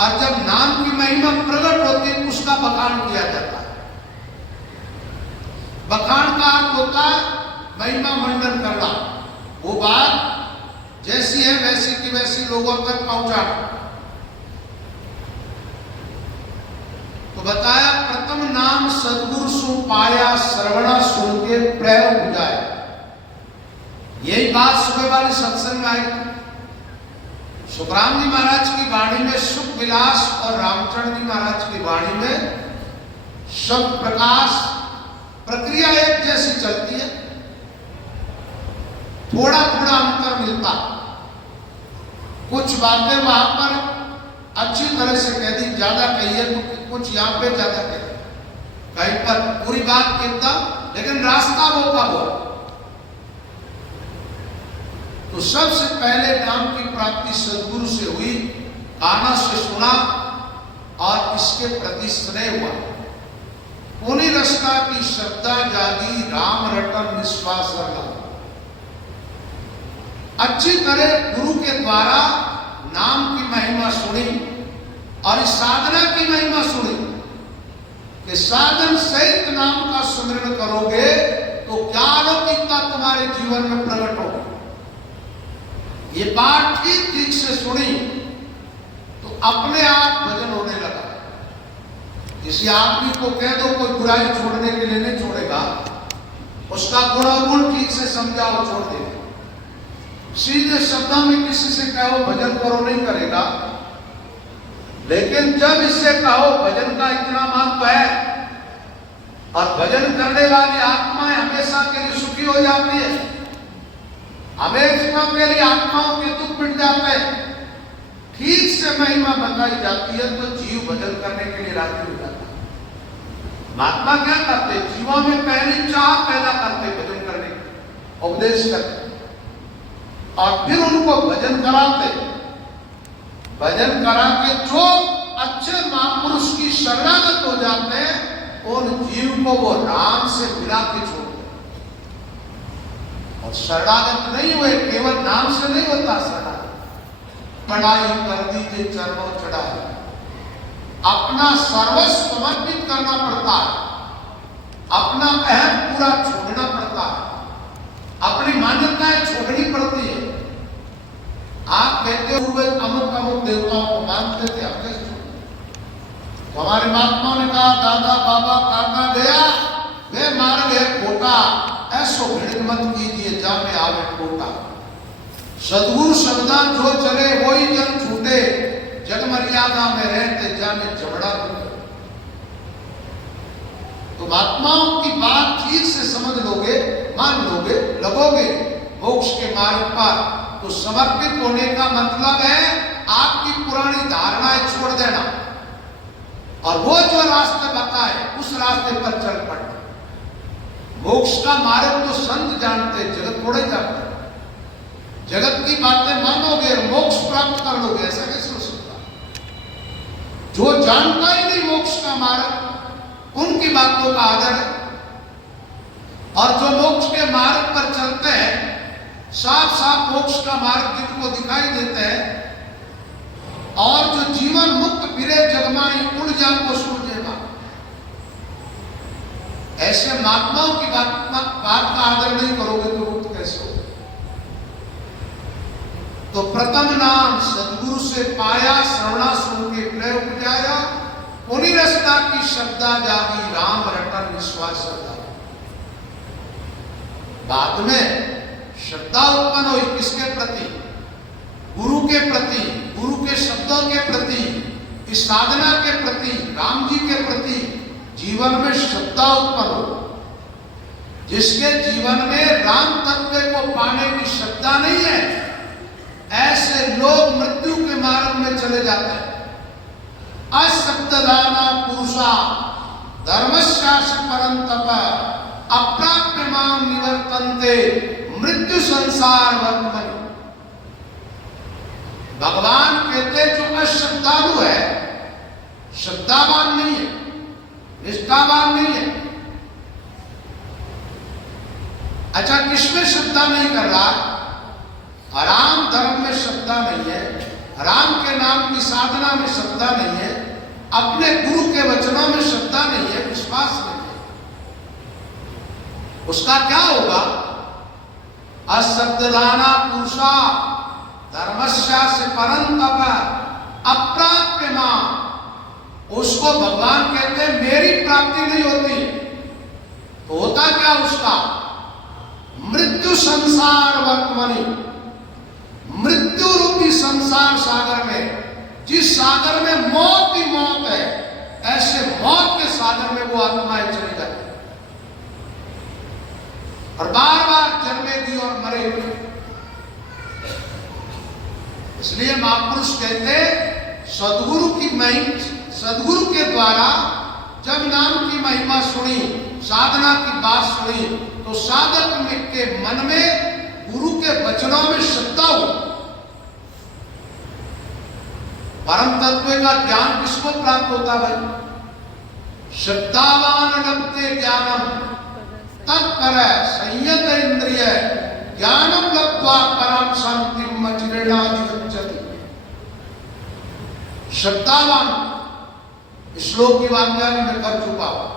और जब नाम की महिमा प्रकट होती है उसका बखान किया जाता है। बखान का अर्थ होता है महिमा मंडन करना, वो बात जैसी है वैसी की वैसी लोगों तक पहुंचाना। तो बताया प्रथम नाम सदगुरु सु पाया, श्रवणा सुन के प्रयोग हो जाए। यही बात सुबह वाले सत्संग में आई। सुखराम जी महाराज की वाणी में सुख विलास और रामचंद्र जी महाराज की वाणी में शब्द प्रकाश, प्रक्रिया एक जैसी चलती है, थोड़ा थोड़ा अंतर मिलता। कुछ बातें वहां पर अच्छी तरह से कह दी, ज्यादा कही है, तो कुछ यहाँ पे ज्यादा कह दी, कहीं पर पूरी बात कहता, लेकिन रास्ता वो का वो। तो सबसे पहले नाम की प्राप्ति सदगुरु से हुई, काना से सुना और इसके प्रति स्नेह हुआ। पुनि रसना की श्रद्धा जागी, राम रटन विश्वास रहा। अच्छी तरह गुरु के द्वारा नाम की महिमा सुनी और इस साधना की महिमा सुनी कि साधन सहित नाम का सुमिरन करोगे तो क्या अलौकिकता तुम्हारे जीवन में प्रकट होगी। ये बात ठीक ठीक से सुनी तो अपने आप भजन होने लगा। किसी आदमी को कह दो कोई बुराई छोड़ने के लिए नहीं छोड़ेगा, उसका गुण ठीक से समझाओ छोड़ देगा। सीधे शब्दों में किसी से कहो भजन करो नहीं करेगा, लेकिन जब इससे कहो भजन का इतना महत्व है और भजन करने वाली आत्माएं हमेशा के लिए सुखी हो जाती है, हमेशा के लिए आत्माओं के दुख मिट जाते हैं, ठीक से महिमा बताई जाती है, तो जीव भजन करने के लिए राजी हो जाता है। महात्मा क्या करते, जीवों में पहली चाह पैदा करते भजन करने की, उपदेश करते और फिर उनको भजन कराते। भजन करा के जो अच्छे महापुरुष की शरणागत हो जाते हैं, उन जीव को वो राम से मिला के छोड़ते। और शरणागत नहीं हुए, केवल नाम से नहीं होता शरणागत, बड़ाई कर दीजिए चरणों चढ़ाई। अपना सर्वस्व समर्पित करना पड़ता है, अपना अहम पूरा छोड़ना पड़ता है, अपनी मान्यताएं छोड़नी पड़ती है। आप कहते हुए अमुक अमुक देवताओं को मानते थे, अब कैसे छोड़? हमारे महात्माओं ने कहा दादा बाबा काका गया वे मार गए खोटा, ऐसो भिड़ मत कीजिए जामे आवे खोटा। सदगुरु शब्दां जो चले वही जन छूटे, जग मर्यादा में रहते जाने जबड़ा टूटे। तो महात्माओं की बात ठीक से समझ लोगे, मान लोगे, लगोगे मोक्ष के मार्ग पर, तो समर्पित होने का मतलब है आपकी पुरानी धारणाएं छोड़ देना और वो जो रास्ते बताए उस रास्ते पर चल पड़ना। मोक्ष का मार्ग तो संत जानते, जगत थोड़े जानते। जगत की बातें मानोगे और मोक्ष प्राप्त कर लोगे, ऐसा कैसे हो सकता? जो जानता ही नहीं मोक्ष का मार्ग उनकी बातों का आदर है, और जो मोक्ष के मार्ग पर चलते हैं, साफ साफ मोक्ष का मार्ग जिनको दिखाई देता है, और जो जीवन मुक्त फिरे जगमाई उड़ जाको सूझेगा, ऐसे महात्माओं की बात का आदर नहीं करोगे तो मुक्त कैसे हो? तो प्रथम नाम सदगुरु से पाया, श्रवणा सुन के प्रेम उपजाया, उन्हीं रसना की शब्दा जागी, राम रटन विश्वास सदा। बाद में श्रद्धा उत्पन्न हुई किसके प्रति? गुरु के प्रति, गुरु के शब्दों के प्रति, इस साधना के प्रति, राम जी के प्रति जीवन में श्रद्धा उत्पन्न हो। जिसके जीवन में राम तत्व को पाने की श्रद्धा नहीं है, ऐसे लोग मृत्यु के मार्ग में चले जाते हैं। अशब्ददाना पुरुषा धर्मशास्त्र परंतप अप्राप्य माम निवर्तन्ते मृत्यु संसार वर्तमनि। भगवान कहते जो अश्रद्धालु है, श्रद्धावान नहीं है, निष्ठावान नहीं है। अच्छा, किसमें श्रद्धा नहीं कर रहा? राम धर्म में श्रद्धा नहीं है, राम के नाम की साधना में श्रद्धा नहीं है, अपने गुरु के वचनों में श्रद्धा नहीं है, विश्वास नहीं है। उसका क्या होगा? अशब्ददाना पुरुषा धर्मशास्त्र परंतप अप्राप्य मां। उसको भगवान कहते हैं मेरी प्राप्ति नहीं होती, तो होता क्या उसका? मृत्यु संसार वर्तमनि, मृत्यु रूपी संसार सागर में, जिस सागर में मौत ही मौत है, ऐसे मौत के सागर में वो आत्माएं चली जाती है और बार बार जन्मेगी और मरेगी। इसलिए महापुरुष कहते सदगुरु की महिमा, सदगुरु के द्वारा जब नाम की महिमा सुनी, साधना की बात सुनी, तो साधक के मन में गुरु के वचनों में श्रद्धा हो। परम तत्व का ज्ञान किसको प्राप्त होता है? श्रद्धावान लभते ज्ञानम तत्पर संयत इंद्रिय ज्ञानम लब्ध्वा परम शांति मचिरेणाधिगच्छति। श्रद्धावान, श्लोक की व्याख्या में कर चुका हूं।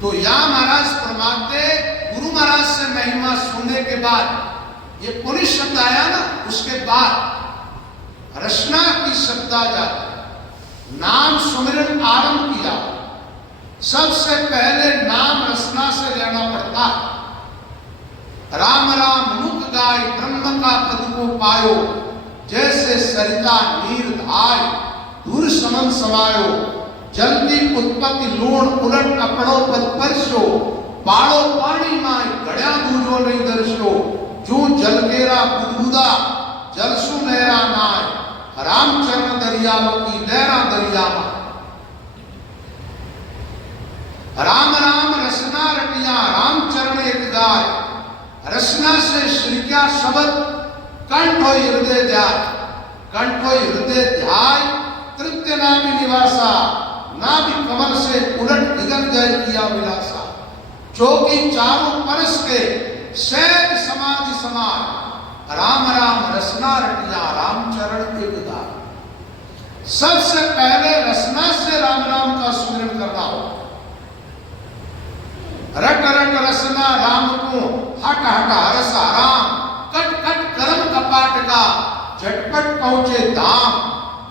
तो यहां महाराज फरमाते, गुरु महाराज से महिमा सुनने के बाद ये पुण्य शब्द आया ना, उसके बाद रचना की श्रद्धा जाती, नाम सुमिरन आरंभ किया। सबसे पहले नाम रचना से लेना पड़ता है। राम राम मुख गाय ब्रह्म का पद को पायो, जैसे सरिता नीर धाय दूर समन समायो। जल की उत्पत्ति लूण उलट अपनो पद परसो, बाड़ो पानी माय गड़या दूजो नहीं दर्शो। जो जल केरा बुदबुदा जल सु नहरा नाय, रामचरण दरियाव की लहरा दरियावा। राम राम रसना रटिया रामचरण एक गाय, रसना से श्री क्या शब्द कंठ हो हृदय ध्याय। कंठ हो हृदय ध्याय तृप्त नामी निवासा, नाभि कमल से उलट निगल जय किया विलासा। चौकी चारों परस के सैद समाधि समान, राम राम रसना रटिया सबसे पहले रसना से राम नाम का सुमिरन करना हो। रट रट रसना राम को, हट हट हरसा राम, कट कट करम कपाट का, झटपट पहुंचे धाम,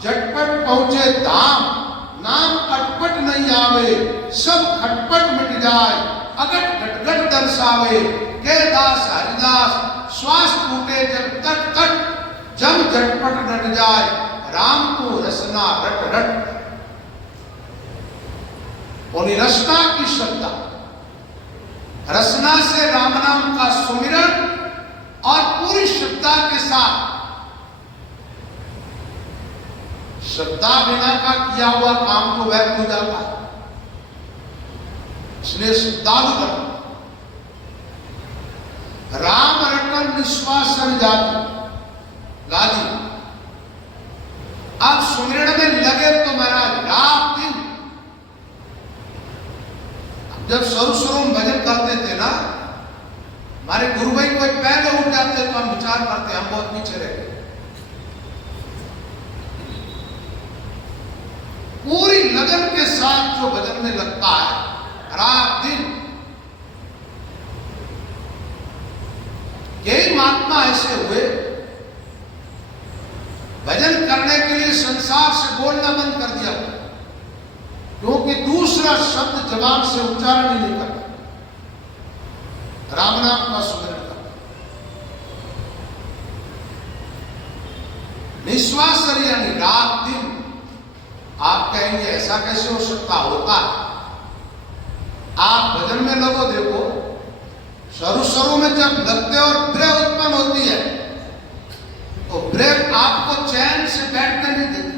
झटपट पहुंचे धाम। नाम अटपट नहीं आवे, सब खटपट मिट जाए, अगट घटघट दर्शावे। के दास हरिदास, श्वास टूटे जब तट तट, जब झटपट डट जाए, राम को रसना रट रट। और रसना की श्रद्धा, रसना से राम नाम का सुमिरन और पूरी श्रद्धा के साथ। श्रद्धा बिना का किया हुआ काम को व्यर्थ हो जाता है, इसलिए श्रद्धालु बनो। राम रटन विश्वास जाति गाजी। आप सुमिरन में लगे तो महाराज रात दिन, जब शुरू में भजन करते थे ना, हमारे गुरु भाई कोई पहले उठ जाते तो हम विचार करते हम बहुत पीछे रह गए। पूरी लगन के साथ जो भजन में लगता है रात दिन, यही महात्मा ऐसे हुए भजन करने के लिए संसार से बोलना बंद कर दिया, क्योंकि दूसरा शब्द जबान से उच्चारण ही नहीं करता, राम नाम का सुमिरन करता। निश्वास यानी रात दिन। आप कहेंगे ऐसा कैसे हो सकता, होता है। आप भजन में लगो, देखो शुरू में जब लगते और ब्रेक उत्पन्न होती है तो ब्रेक आपको चैन से बैठने नहीं देती।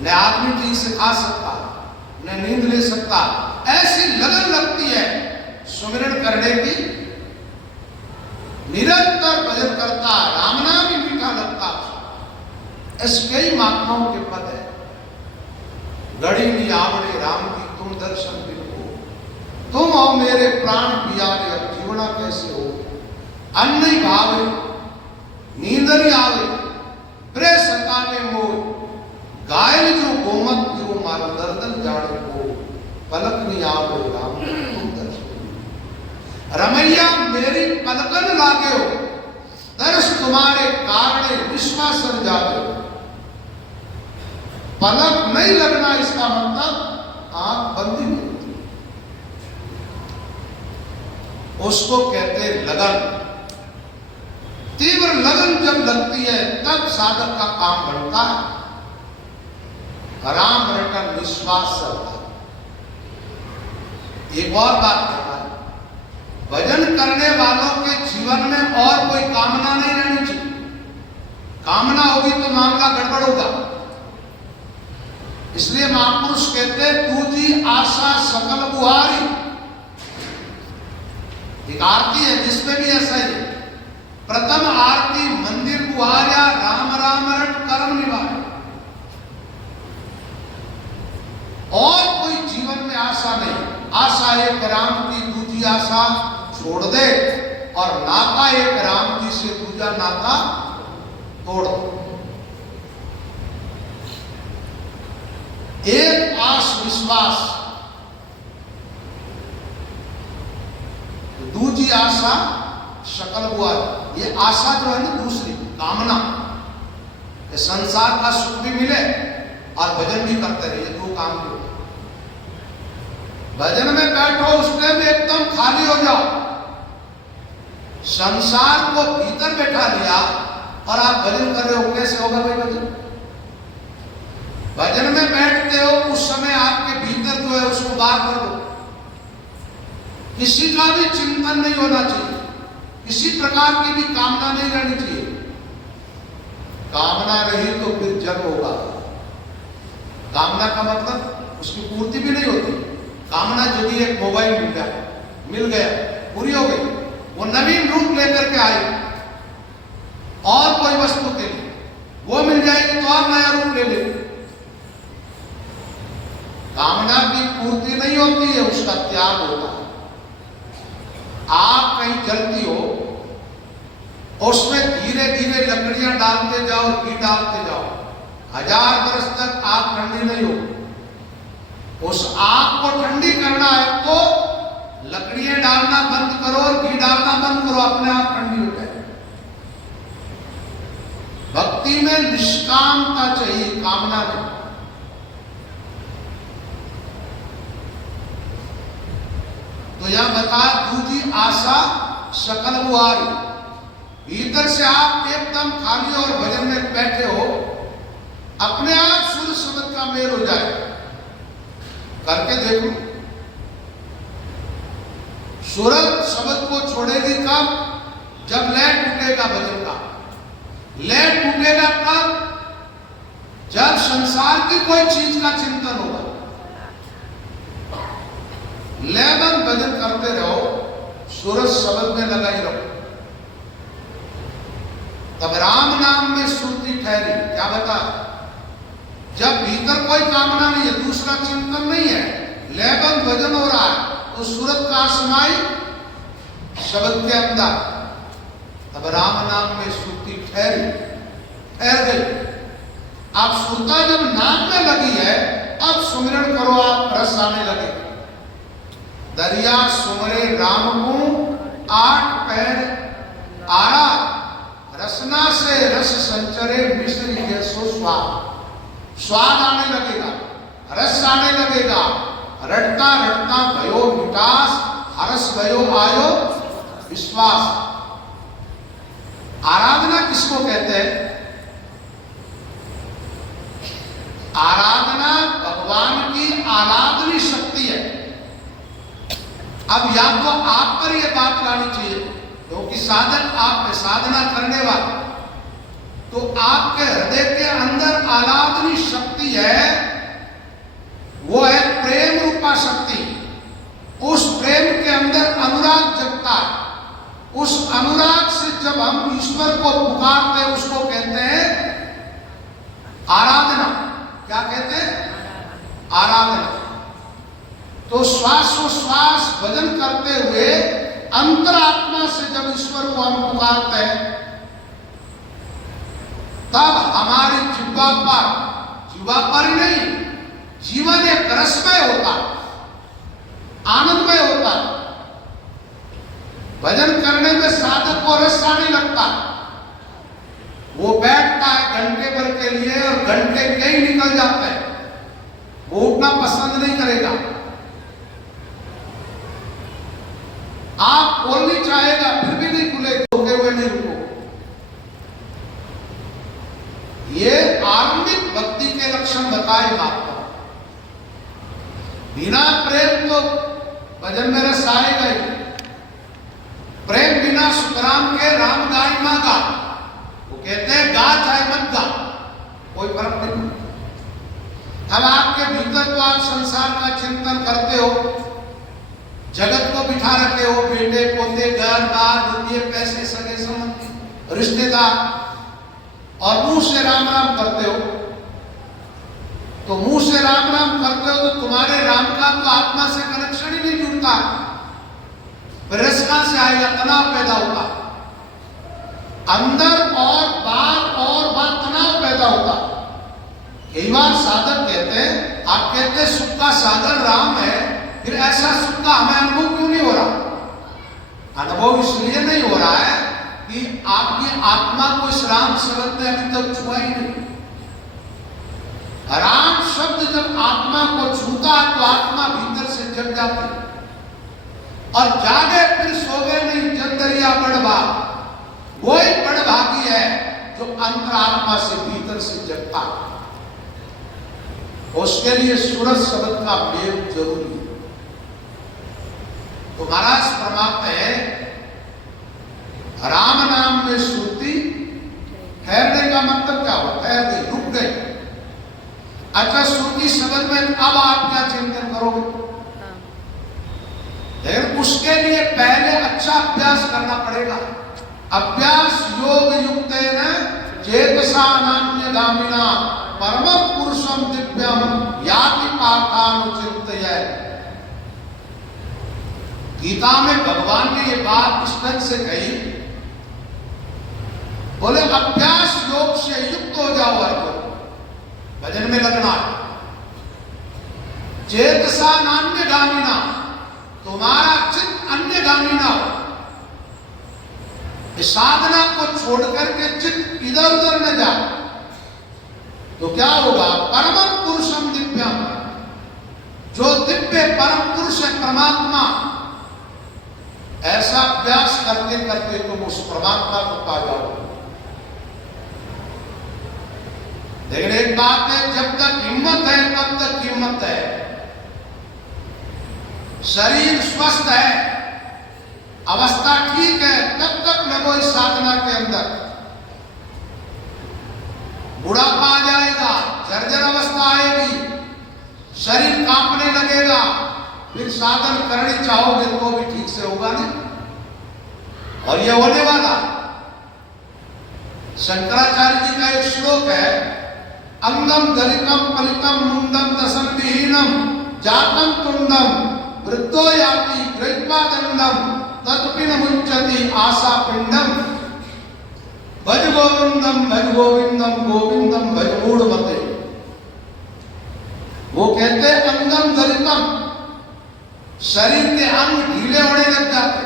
न आदमी ठीक से खा सकता, न नींद ले सकता, ऐसी लगन लगती है सुमिरन करने की। निरंतर भजन करता, राम नाम ही मीठा लगता। ऐसे कई महात्माओं के पद है। गड़ी नहीं आवड़े राम की तुम दर्शन बिनको, तुम हो मेरे प्राण प्यारे, अब जीवना कैसे हो। अन्न नहीं भावे, नींद नहीं आवे, प्रे सतावे मोय, गाय जो गोमत गिरो मारो दर्दन जाने को, पलक नहीं आवे राम तुम दर्शन। रमैया मेरी पलकन लागे हो, दर्श तुम्हारे कारणे विश्वास जागे हो। पलक नहीं लगना इसका मतलब आंख बंदी नहीं होती, उसको कहते लगन। तीव्र लगन जब लगती है तब साधक का काम बनता है। राम रटन विश्वास करता। एक और बात कहना है, भजन करने वालों के जीवन में और कोई कामना नहीं रहनी चाहिए। कामना होगी तो मामला गड़बड़ होगा। इसलिए महापुरुष कहते तुझी आशा सकल बुहारी। एक आरती है जिसमें भी ऐसा ही, प्रथम आरती मंदिर बुहारिया, राम राम रट कर्म निभाए। और कोई जीवन में आशा नहीं। आशा एक राम की, दूसरी आशा छोड़ दे, और नाता एक राम जी से, दूसरा नाता तोड़ दे। एक आस विश्वास, दूसरी आशा शकल बुआ। ये आशा जो है ना, दूसरी कामना, ये संसार का सुख भी मिले और भजन भी करते रहिए, दो काम भी। भजन में बैठो, उस टाइम एकदम खाली हो जाओ। संसार को भीतर बैठा लिया और आप भजन कर रहे हो, कैसे होगा भाई भजन? भजन में बैठते हो उस समय आपके भीतर जो है उसको बाहर कर दो। किसी का भी चिंतन नहीं होना चाहिए, किसी प्रकार की भी कामना नहीं रहनी चाहिए। कामना रही तो फिर जग होगा। कामना का मतलब उसकी पूर्ति भी नहीं होती। कामना जो भी एक मोबाइल मिल गया, पूरी हो गई, वो नवीन रूप लेकर के आई। और कोई वस्तु के लिए वो मिल जाएगी तो और नया रूप ले ले। कामना की पूर्ति नहीं होती है, उसका त्याग होता है। आप कहीं जलती हो, उसमें धीरे धीरे लकड़ियां डालते जाओ, घी डालते जाओ, 1000 वर्ष तक आग ठंडी नहीं हो। उस आग को ठंडी करना है तो लकड़ियां डालना बंद करो और घी डालना बंद करो, अपने आप ठंडी हो जाए। भक्ति में निष्कामता चाहिए, कामना नहीं। तो यह बता दूजी आशा सकल बुआरी। भीतर से आप एकदम खाली और भजन में बैठे हो, अपने आप सुर शब्द का मेल हो जाए। करके देखो, सूरत शब्द को छोड़ेगी कब? जब लय टूटेगा भजन का। लय टूटेगा कब? जब संसार की कोई चीज का चिंतन होगा। लयबंद भजन करते रहो, सूरत शब्द में लगा ही रहो, तब राम नाम में सुरती ठहरी। क्या बता? जब भीतर कोई कामना नहीं है, दूसरा चिंतन नहीं है, लयबंद भजन हो रहा है, तो सूरत का समाई शब्द के अंदर, तब राम नाम में सुरती ठहरी, ठहर गई। आप सुरता जब नाम में लगी है, अब सुमिरन करो, आप रस आने लगे। दरिया सुमरे राम को 8 पैर आरा, रसना से रस संचरे मिश्री के सो स्वाद। स्वाद आने लगेगा, रस आने लगेगा, रटता रटता भयो मिटास, हरस भयो आयो विश्वास। आराधना किसको कहते हैं? आराधना भगवान की आराधनी शक्ति है। अब या तो आप पर यह बात लानी चाहिए, क्योंकि साधक आप साधना करने वाले, तो आपके हृदय के अंदर आराधनी शक्ति है, वो है प्रेम रूपा शक्ति। उस प्रेम के अंदर अनुराग जगता है। उस अनुराग से जब हम ईश्वर को पुकारते हैं, उसको कहते हैं आराधना। क्या कहते हैं? आराधना। तो श्वासोश्वास भजन करते हुए अंतरात्मा से जब ईश्वर को हम पुकारते हैं, तब हमारी जिह्वा पर ही नहीं, जीवन एक रसमय होता, आनंदमय होता। भजन करने में साधक को रस आने लगता। वो बैठता है घंटे भर के लिए और घंटे कहीं निकल जाता है, वो उठना पसंद नहीं करेगा। आप खोलनी चाहेगा फिर भी नहीं खुलेगा, रुके हुए नहीं रुको। ये आरंभिक भक्ति के लक्षण बताए आपको। बिना प्रेम तो भजन में रस आएगा ही। प्रेम बिना सुखराम के राम गाय ना गा। वो कहते हैं गा चाहे मत गा, कोई फर्क नहीं। अब आपके भीतर तो आप संसार का चिंतन करते हो, जगत को बिठा रखे हो, बेटे पोते घर बार रुपये पैसे सगे संबंधी रिश्तेदार, और मुंह से राम राम करते हो। तो मुंह से राम राम करते हो तो तुम्हारे राम का तो आत्मा से कनेक्शन ही नहीं जुड़ता। रस कहां से आएगा? तनाव पैदा होगा अंदर, और बार तनाव पैदा होता। कई बार साधक कहते हैं, आप कहते हैं सुख का साधन राम है, फिर ऐसा सुख का हमें अनुभव क्यों नहीं हो रहा? अनुभव इसलिए नहीं हो रहा है कि आपकी आत्मा को इस राम शब्द ने अभी तक छुआ ही नहीं। राम शब्द जब आत्मा को छूता है तो आत्मा भीतर से जग जाती है, और जागे फिर सोवे नहीं जंदरिया बड़भा। वही बड़भागी है जो अंतरात्मा से भीतर से जगता है। उसके लिए सूरज शब्द का मेल जरूरी है। तो महाराज फरमाते हैं, राम नाम में सुरती ठहरने का मतलब क्या हुआ? ठहर गई, रुक गई। अच्छा, सुरती शब्द में अब आप क्या चिंतन करोगे? फिर उसके लिए पहले अच्छा अभ्यास करना पड़ेगा। अभ्यास योग युक्त चेतसा नान्य गामिना परमं पुरुषम दिव्यम याति पार्थानुचिंतये। गीता में भगवान ने ये बात इस ढंग से कही, बोले अभ्यास योग से युक्त हो जाओ अर्जुन। भजन में लगना है। चेतसा नान्य गामिना, तुम्हारा चित्त अन्य गामी ना हो। इस साधना को छोड़ करके चित्त इधर उधर न जाए तो क्या होगा? परम पुरुषम दिव्यम, जो दिव्य परम पुरुष है परमात्मा, ऐसा अभ्यास करते करते तुम उस परमात्मा को पा जाओगे। लेकिन एक बात है, जब तक हिम्मत है तब तक कीमत है। शरीर स्वस्थ है, अवस्था ठीक है, तब तक लगो इस साधना के अंदर। बुढ़ापा आ जाएगा, जर्जर अवस्था आएगी, शरीर कांपने लगेगा, फिर साधन करनी चाहोगे तो भी ठीक से होगा नहीं। और ये होने वाला। शंकराचार्य जी का एक श्लोक है, अंगम दलितम पलितम मुंडम दसन विहीनम जातम तुंडम वृद्धो याति गृह्वा दंडम तत्पिन मुच्यति आशा पिंडम भज गोविंदम गोविंदम भज मूढ़मते। वो कहते अंगम दलितम, शरीर के अंग ढीले होने लग जाते।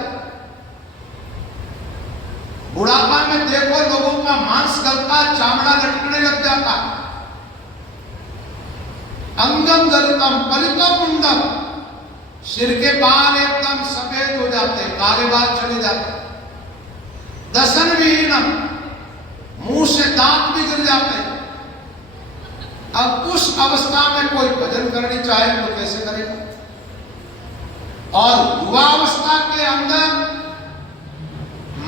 बुढ़ापा में देखो लोगों का मांस गलता, चामड़ा लटकने लग जाता। अंगम दलितम पलितम मुंडम, सिर के बाल एकदम सफेद हो जाते, काले बाल चले जाते। दसन विहीनम, मुंह से दांत भी गिर जाते। अब उस अवस्था में कोई भजन करनी चाहे तो कैसे करेगा? और युवावस्था के अंदर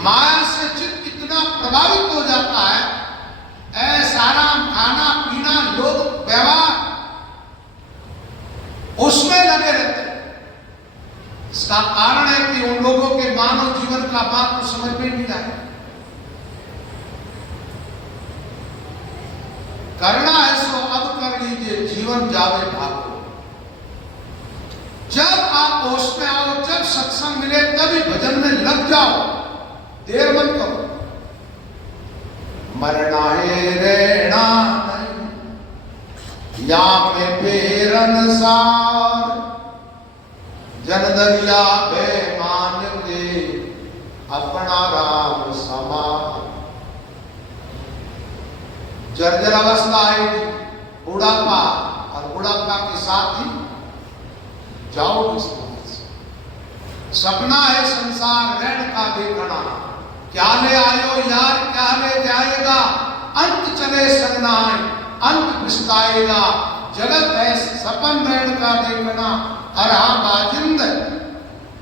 माया से चित्त इतना प्रभावित हो जाता है, ऐसा आराम, खाना पीना, लोग व्यवहार, उसमें लगे रहते हैं। इसका कारण है कि उन लोगों के मानव जीवन का बात को समझ में नहीं आया। करना है सो अब कर लीजिए, जीवन जावे भागो। जब आप होश में आओ, जब सत्संग मिले तभी भजन में लग जाओ, देर मत करो। मरना है रहना नहीं, या में फेरन सार, जन दरिया बेमान दे अपना राम समान। जर्जर अवस्था आएगी, बुढ़ापा, और बुढ़ापा के साथ ही जाओ इस से। सपना है संसार रैन का देखना, क्या ले आयो यार क्या ले जाएगा, अंत चले सगना है अंत पछताएगा। जगत है सपन रैन का देखना, अरहा बाजिंद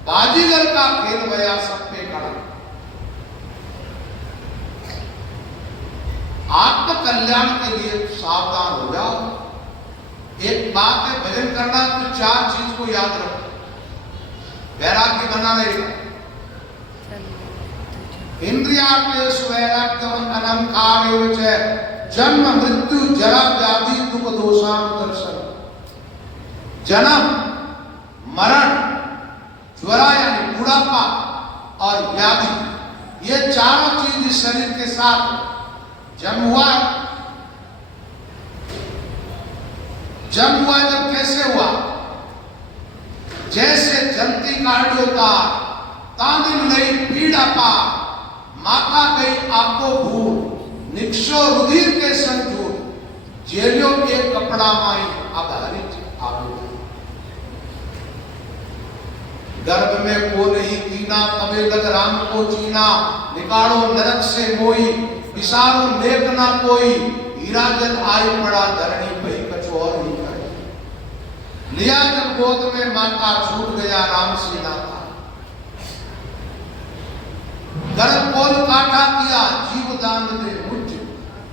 बाजीगर का खेल भया सब पे कड़ा। आत्म कल्याण के लिए सावधान हो जाओ। एक बात है, भजन करना तो चार चीज को याद रखो, वैराग्य बना रहेगा। इंद्रियार्थेषु वैराग्यम अनंकारेव च जन्म मृत्यु जरा व्याधि दुख दोषानुदर्शन। जन्म, मरण, ज्वरा यानी बुढ़ापा और व्याधि, ये चारों चीज इस शरीर के साथ। जन्म हुआ, जन्म हुआ जब कैसे हुआ? जैसे जलती गाड़ी होता, तांदिन लई पीड़ा पा, माता गई आपको भूल, निक्षो रुधिर के संजूर, जेलियों के कपड़ा माई अब हरित आगे। गर्भ में को नहीं कीना, तबे लग राम को चीना, निकालो नरक से मोई, विसारो नेक ना कोई, हीरा जल आई पड़ा धरणी भई कछु और ही करे। लिया जब गोद में माता, छूट गया राम से नाता। गर्भ पोल काटा किया, जीव दान दे मुझ,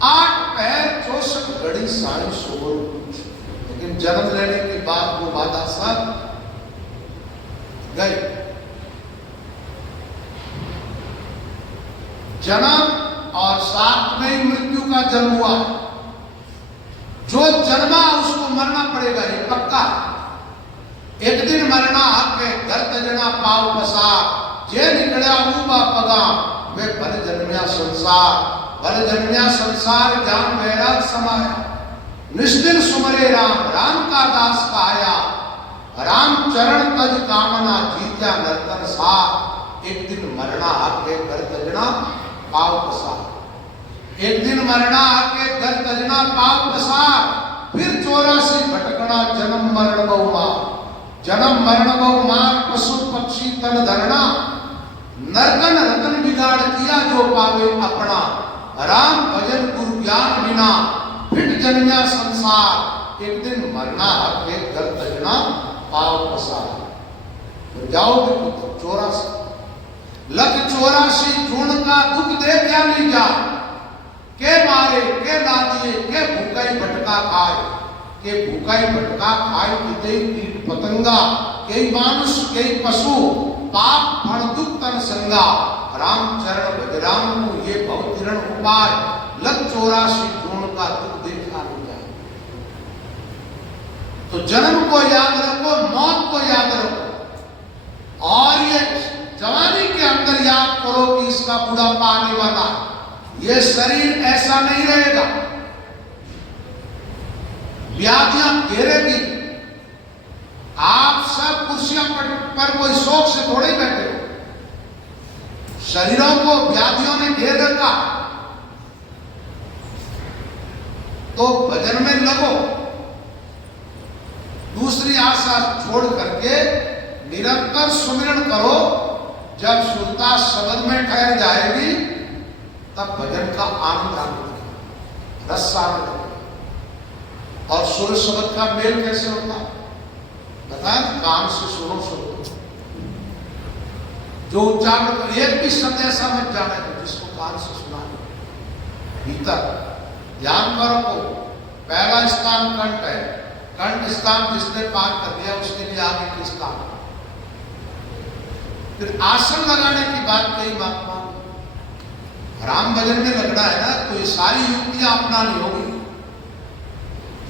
8 पैर 64 घड़ी सारी सोबर कुछ। लेकिन जन्म लेने के बाद वो बाधा सब गए। जन्म और साथ में ही मृत्यु का जन्म हुआ। जो जन्मा उसको मरना पड़ेगा, ये पक्का। एक दिन मरना हक है, घर तजना पाव पसार, जे निकलिया ऊबा पगा, वे भल जन्मिया संसार। भल जन्मिया संसार जान वैराग समाया। निष्दिन सुमरे राम, राम का दास कहाया, राम चरण तज कामना, जीत्या नर्तन सा, एक दिन मरना आके घर तजना पाव पसार। एक दिन मरना आके घर तजना पाव पसार, फिर 84 भटकना जन्म मरण बहुमार। जन्म मरण बहुमार, पशु पक्षी तन धरना, नर्तन रतन बिगाड़ किया जो पावे अपना। राम भजन गुरु ज्ञान बिना, फिट जन्या संसार, एक दिन मरना आके घर तजना पाव पसार। तो जाओगे पुत्र 84 लख 84 जून का दुख दे क्या ली जा, के मारे के लादिए के भूखाई भटका खाए, के भूखाई भटका खाए किते कीट पतंगा, के मानुष के पशु पाप फण दुख तन संगा। राम चरण भज राम को ये भव तिरण उपाय, लख 84 जून का दुख दे क्या ली जा। तो जन्म को याद रखो, मौत को याद रखो, और ये जवानी के अंदर याद करो कि इसका बुढ़ापा आने वाला, ये शरीर ऐसा नहीं रहेगा, व्याधियां घेरेगी। आप सब कुर्सियों पर कोई शौक से थोड़े बैठे हो, शरीरों को व्याधियों ने घेर रखा। तो भजन में लगो, दूसरी आशा छोड़ करके निरंतर सुमिरन करो। जब सुरता शब्द में ठहर जाएगी तब भजन का आनंद आने लगेगा, रस आने लगेगा। और सुर शब्द का मेल कैसे होता है बताए, कान से सुनो सुनो, जो उच्चारण एक भी शब्द ऐसा मत जाने दो जिसको कान से सुना भीतर। ध्यान करो को पहला स्थान कंठ है, कंठ स्थान जिसने पार कर दिया उसके लिए आगे की स्थान। फिर आसन लगाने की बात कही महात्मा, राम भजन में लगना है ना, तो ये सारी युक्तियां अपनानी होगी।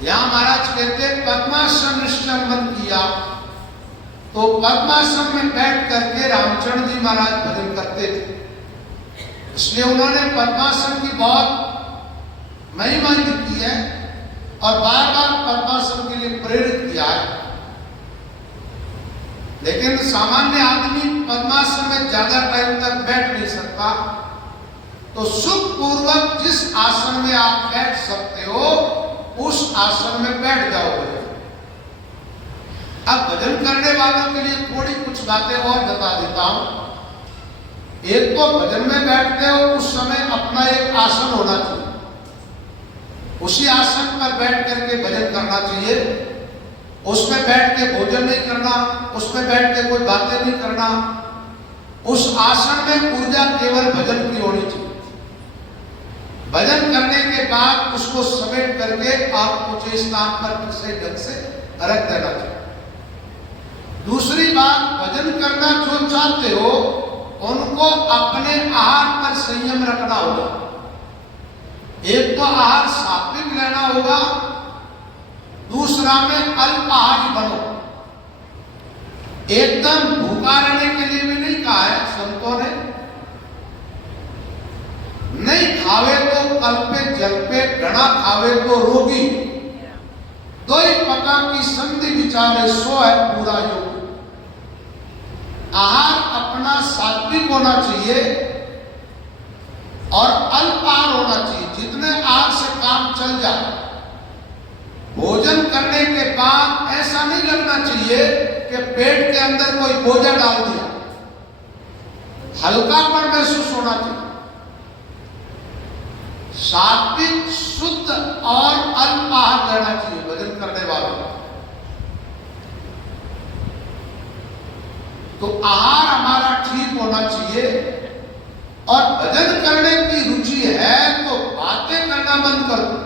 यहां महाराज कहते पद्मासन निश्चलन किया, तो पद्मासन में बैठ करके रामचंद्र जी महाराज भजन करते थे, इसलिए उन्होंने पद्मासन की बहुत महिमा की है और बार बार पद्मासन के लिए प्रेरित किया है। लेकिन सामान्य आदमी पद्मासन में ज्यादा टाइम तक बैठ नहीं सकता, तो सुख पूर्वक जिस आसन में आप बैठ सकते हो उस आसन में बैठ जाओगे। अब भजन करने वालों के लिए थोड़ी कुछ बातें और बता देता हूं। एक तो भजन में बैठते हो उस समय अपना एक आसन होना चाहिए, उसी आसन पर बैठ करके भजन करना चाहिए। उसमें बैठ के भोजन नहीं करना, उसमें बैठ के कोई बातें नहीं करना। उस आसन में ऊर्जा केवल भजन की होनी चाहिए। भजन करने के बाद उसको समेट करके आपको जिस स्थान पर सही ढंग से रख देना चाहिए। दूसरी बात, भजन करना जो चाहते हो उनको अपने आहार पर संयम रखना होगा। एक तो आहार सात्विक लेना होगा, दूसरा में अल्पाहारी बनो। एकदम भूखा रहने के लिए भी नहीं कहा है संतों ने। नहीं खावे तो कल्पे जल्पे, घना खावे तो रोगी। दो ही पका की संधि विचारे, सो है पूरा योग। आहार अपना सात्विक होना चाहिए और अल्पाहार होना चाहिए, जितने आहार से काम चल जाए। भोजन करने के बाद ऐसा नहीं लगना चाहिए कि पेट के अंदर कोई बोझा डाल दिया, हल्कापन महसूस होना चाहिए। सात्विक, शुद्ध और अल्पाहार लेना चाहिए भजन करने वालों को। तो आहार हमारा ठीक होना चाहिए। और भजन करने की रुचि है तो बातें करना बंद कर दो।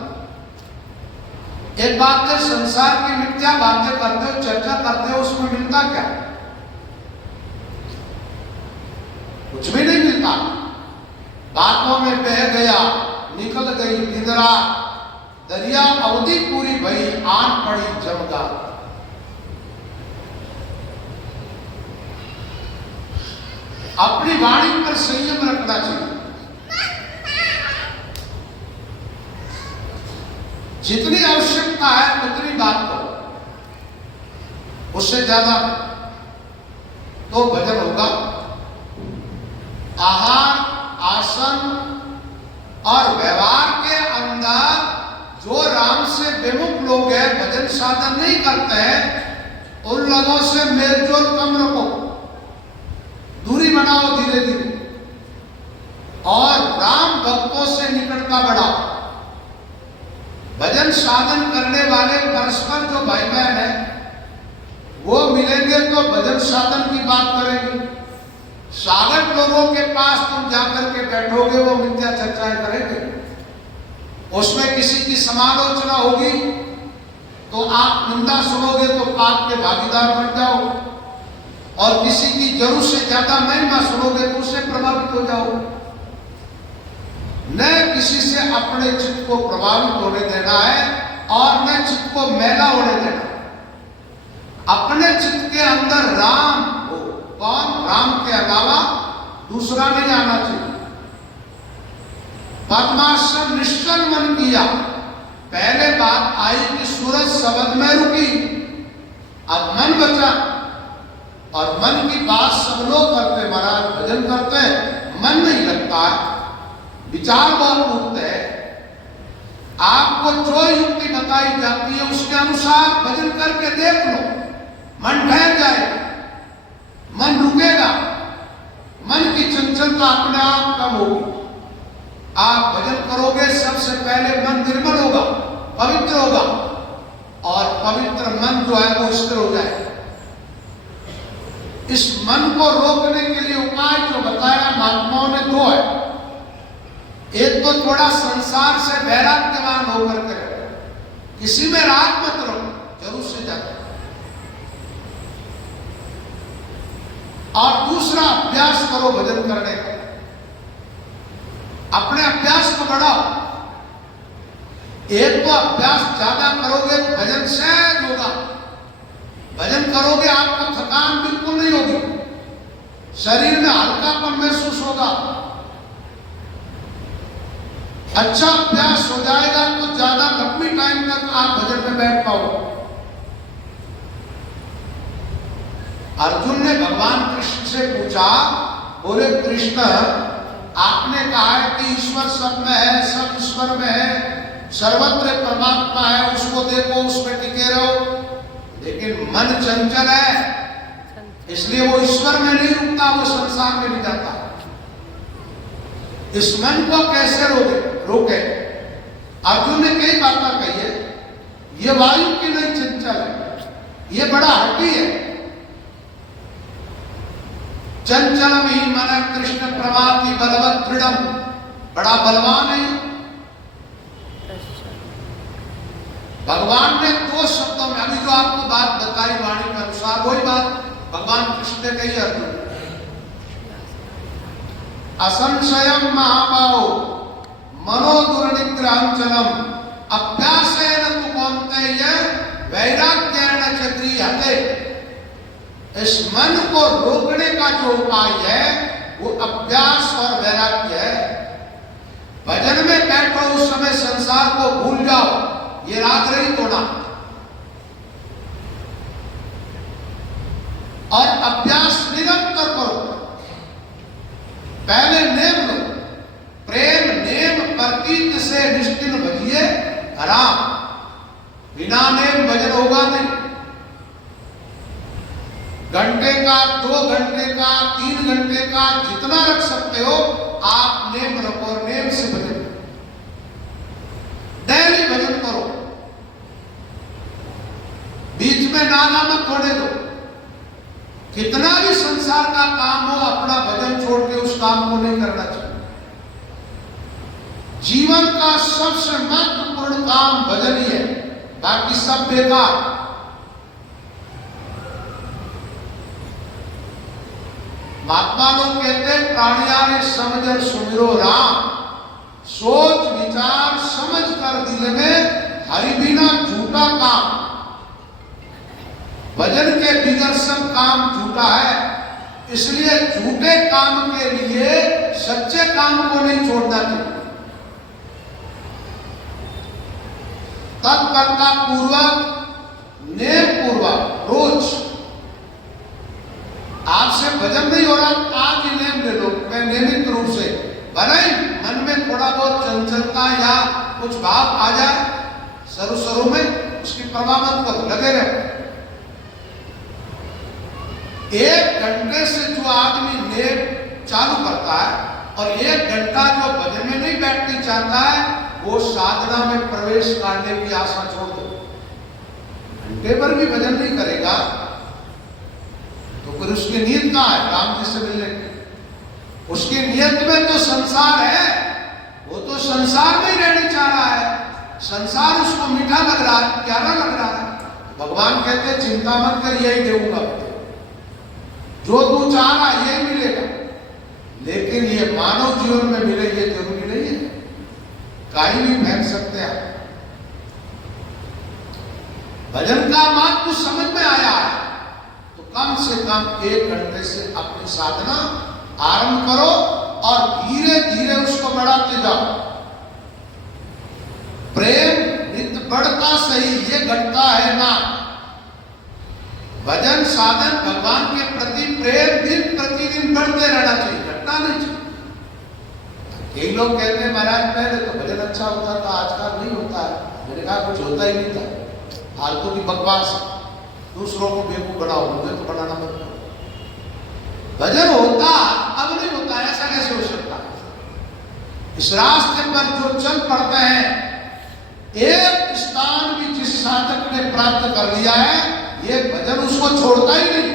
एक बात है, संसार की मिथ्या बातें करते हो, चर्चा करते हो, उसमें मिलता क्या? कुछ भी नहीं मिलता। बातों में बह गया, निकल गई निद्रा, दरिया अवधि पूरी भई, आन पड़ी जमगा। अपनी वाणी पर संयम रखना चाहिए। जितनी आवश्यकता है उतनी बात करो, उससे ज्यादा तो भजन होगा। आहार, आसन और व्यवहार के अंदर जो राम से विमुख लोग हैं, भजन साधन नहीं करते हैं, उन लोगों से मेलजोल कम रखो, दूरी बनाओ धीरे धीरे, और राम भक्तों से निकटता बढ़ाओ। भजन साधन करने वाले परस्पर जो भाई बहन है वो मिलेंगे तो भजन साधन की बात करेंगे। सागत लोगों के पास तुम जाकर के बैठोगे, वो मिथ्या चर्चाएं करेंगे, उसमें किसी की समालोचना होगी तो आप निंदा सुनोगे तो पाप के भागीदार बन जाओ, और किसी की जरूरत से ज्यादा महिमा सुनोगे तो उससे प्रभावित हो जाओ। न किसी से अपने चित्त को प्रभावित होने देना है और न चित्त को मैला होने देना। अपने चित्त के अंदर राम हो, कौन? राम के अलावा दूसरा नहीं आना चाहिए। पद्मासन निश्चल मन किया। पहले बात आई कि सूरज शब्द में रुकी, अब मन बचा, और मन की बात सब लोग करते, महाराज भजन करते, मन नहीं लगता है, विचार बहुत उठते हैं। आपको जो युक्ति बताई जाती है उसके अनुसार भजन करके देख लो, मन ठहर जाएगा, मन रुकेगा, मन की चंचलता अपने आप कम होगी। आप भजन करोगे, सबसे पहले मन निर्मल होगा, पवित्र होगा, और पवित्र मन जो है वो स्थिर हो जाएगा। इस मन को रोकने के लिए उपाय जो बताया महात्माओं ने दो है। एक तो थोड़ा संसार से वैराग्यवान होकर के रहो, किसी में राग मत रहो, जरूर से ज्यादा। और दूसरा अभ्यास करो भजन करने का, अपने अभ्यास को बढ़ाओ। एक तो अभ्यास ज्यादा करोगे भजन सहज होगा, भजन करोगे आपको थकान बिल्कुल नहीं होगी, शरीर में हल्कापन महसूस होगा, अच्छा अभ्यास हो जाएगा तो ज्यादा लंबी टाइम तक आप भजन में बैठ पाओगे। अर्जुन ने भगवान कृष्ण से पूछा, बोले कृष्ण आपने कहा है कि ईश्वर सब में है, सब ईश्वर में है, सर्वत्र परमात्मा है, उसको देखो, उसमें टिके रहो, लेकिन मन चंचल है, इसलिए वो ईश्वर में नहीं रुकता, वो संसार में नहीं जाता। इस मन को कैसे रोके? अर्जुन ने कई बातें कही है। ये वायु की नहीं चंचल है, ये बड़ा हठी है। चंचलम ही मन कृष्ण प्रभाति बलवत दृढ़म, बड़ा बलवान है। भगवान ने दो शब्दों में अभी जो आपको बात बताई वाणी के अनुसार, वही बात भगवान कृष्ण ने कही अर्जुन, असंशयम महाबाहो मनो दुर्निग्रहंचलम अभ्यासेन तु कौन्तेय वैराग्येण च गृह्यते। इस मन को रोकने का जो उपाय है वो अभ्यास और वैराग्य है। भजन में बैठो, उस समय संसार को भूल जाओ, ये राग रही तोड़ा, और अभ्यास निरंतर करो। पहले नेम लो, प्रेम नेम प्रतीत से निष्ठिन भजिए राम, बिना नेम भजन होगा नहीं। घंटे का, 2 घंटे का, 3 घंटे का, जितना रख सकते हो आप नेम रखो, नेम से भजन, डेली भजन करो, बीच में नाना मत होने दो। कितना भी संसार का काम हो, अपना भजन छोड़ के उस काम को नहीं करना चाहिए। जीवन का सबसे महत्वपूर्ण काम भजन ही है, बाकी सब बेकार। महात्मा लोग कहते हैं, प्राणिया ने समझ सुमिरो राम, सोच विचार समझ कर दिल में हरि बिना झूठा काम। भजन के बिगड़ सब काम झूठा है, इसलिए झूठे काम के लिए सच्चे काम को नहीं छोड़ना चाहिए। तत्परता पूर्वक, नेम पूर्वक रोज। आपसे भजन नहीं हो रहा, आज ही नेम ले लो। मैं नियमित रूप से भले मन में थोड़ा बहुत चंचलता या कुछ भाव आ जाए शुरू में, उसकी परवाह मत करो, लगे रहो। 1 घंटे से जो आदमी नेम चालू करता है और 1 घंटा जो भजन में नहीं बैठना चाहता है, वो साधना में प्रवेश करने की आशा छोड़ दो। घंटे पर भी भजन नहीं करेगा तो फिर उसकी नीयत कहाँ है राम जी से मिलने की? उसकी नीयत में तो संसार है, वो तो संसार में ही रहने चाह रहा है। संसार उसको मीठा लग रहा है, प्यारा लग रहा है। भगवान कहते हैं चिंता मत कर, यही देऊंगा, जो तू चाह रहा यही मिलेगा। लेकिन ये मानव जीवन में मिले ये जरूरी नहीं है, कहीं भी फेंक सकते हैं। भजन का मार्ग कुछ समझ में आया है तो कम से कम 1 घंटे से अपनी साधना आरंभ करो और धीरे धीरे उसको बढ़ाते जाओ। प्रेम नित्य बढ़ता सही, ये घटता है ना। भजन साधन भगवान के प्रति प्रेम दिन प्रतिदिन बढ़ते रहना चाहिए, घटना नहीं चाहिए। कई लोग कहते हैं महाराज पहले तो भजन अच्छा होता था, आजकल नहीं होता है। मैंने कहा कुछ होता ही नहीं था, फालतू की बकवास, दूसरों को बेवकूफ बनाओ, मुझे तो बनाना मत करो। भजन होता अब नहीं होता, ऐसा कैसे हो सकता? इस रास्ते पर जो चल पड़ते हैं, एक स्थान भी जिस साधक ने प्राप्त कर लिया है, ये भजन उसको छोड़ता ही नहीं।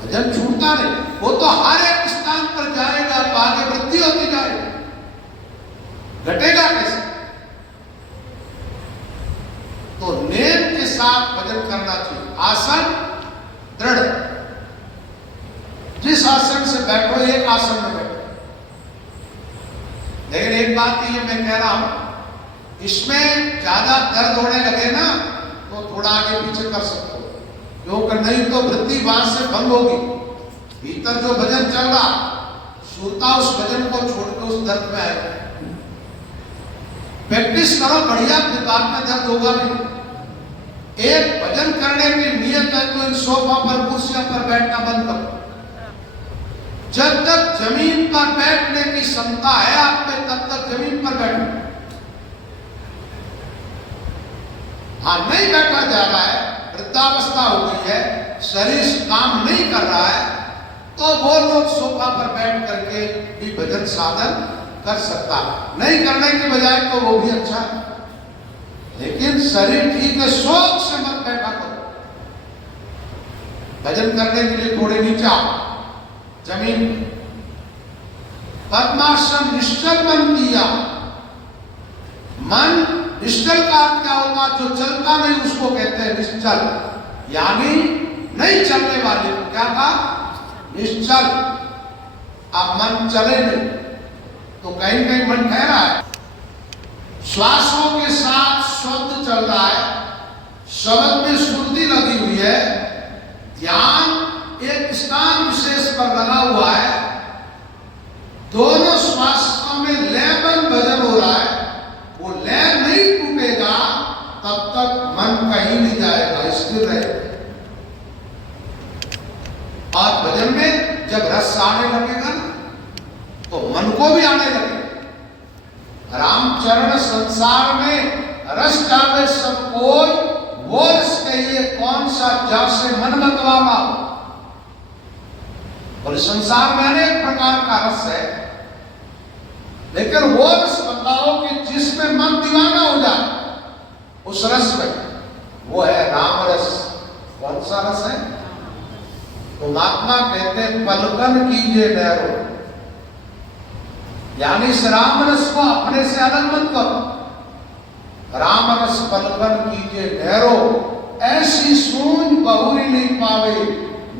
भजन छूटता नहीं, वो तो हर एक स्थान पर जाएगा तो आगे वृद्धि होती जाएगी, घटेगा कैसे? तो नेम के साथ भजन करना चाहिए। आसन दृढ़, जिस आसन से बैठो एक आसन में बैठो। लेकिन एक बात ये मैं कह रहा हूं, इसमें ज्यादा दर्द होने लगे ना तो थोड़ा आगे पीछे कर सकते हो, क्योंकि नहीं तो वृत्ति वहां से भंग होगी। भीतर जो भजन चल रहा, सुरता उस भजन को छोड़कर उस दर्द में आएगा। प्रैक्टिस करो बढ़िया, फिर बाद में दर्द होगा नहीं। एक भजन करने की नियत है तो इन सोफा पर कुर्सियों पर बैठना बंद करो। जब तक जमीन पर बैठने की क्षमता है आप में, तब तक जमीन पर बैठो। हाँ, नहीं बैठा जा रहा है, वृद्धावस्था हो गई है, शरीर काम नहीं कर रहा है, तो वो लोग सोफा पर बैठ करके भी भजन साधन कर सकता है। नहीं करने की बजाय तो वो भी अच्छा है, लेकिन शरीर ठीक है, शौक से मत बैठा करो। भजन करने के लिए थोड़े नीचे आओ, जमीन पद्मासन निश्चल मन किया। मन निश्चल का अर्थ क्या होता? जो चलता नहीं उसको कहते हैं निश्चल, यानी नहीं चलने वाले। क्या कहा? निश्चल। अब मन चले नहीं तो कहीं कहीं मन ठहरा है। श्वासों के साथ शब्द चल रहा है, शब्द में स्फूर्ति लगी हुई है, ध्यान एक स्थान विशेष पर लगा हुआ है, दोनों श्वासों में लयबद्ध भजन हो रहा है। वो लय नहीं टूटेगा तब तक मन कहीं नहीं जाएगा, स्थिर रहेगा। और भजन में जब रस आने लगेगा ना तो मन को भी आने लगेगा। रामचरण संसार में रस डाले सब कोई, वो रस कहिए कौन सा जैसे मन मतवाला। और संसार में अनेक प्रकार का रस है, लेकिन वो रस बताओ कि जिसमें मन दीवाना हो जाए, उस रस में वो है राम रस। कौन सा रस है? तो महात्मा कहते हैं पलकन कीजिए नैरो, यानी इस राम रस को अपने से अलग मत करो। राम रस पलकन कीजिए नैरो, ऐसी सूझ बहुरी नहीं पावे,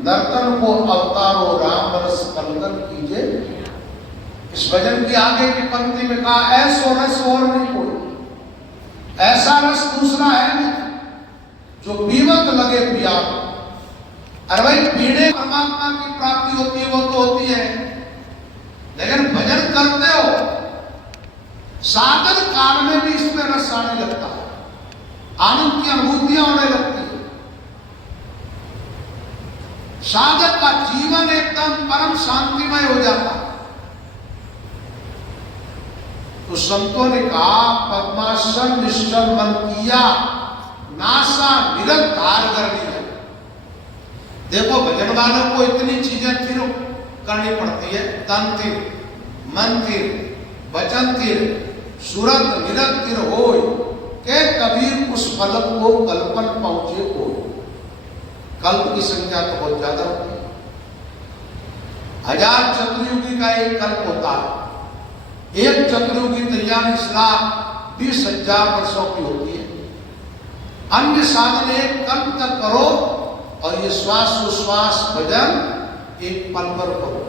नर्तन को अवतारो राम रस पलकन कीजिए। इस भजन की आगे की पंक्ति में कहा ऐसो रस और नहीं कोई, ऐसा रस दूसरा है नहीं जो पीवत लगे पिया। अरे भाई, पीने परमात्मा की प्राप्ति होती है वो तो होती है, लेकिन भजन करते हो, साधन काल में भी इसमें रस आने लगता है, आनंद की अनुभूतियां होने लगती है। साधक का जीवन एकदम परम शांतिमय हो जाता है। तो संतों ने कहा, पद्मासन निश्चल मन किया, नासा निरंकार कर लिया। देखो भजन वालों को इतनी चीजें फिर करनी पड़ती है, तन थिर, मन थिर, वचन थिर, सूरत निरंतर होय, के कबीर उस फलक को कल्पन पहुंचे हो। कल्प की संख्या तो बहुत ज्यादा होती है। 1000 चतुर्युगी का एक कल्प होता है। एक चतुर्युगी 43,20,000 वर्षों की होती है। अन्य साधन एक कल्प तक करो और ये श्वास भजन एक पल पर करो,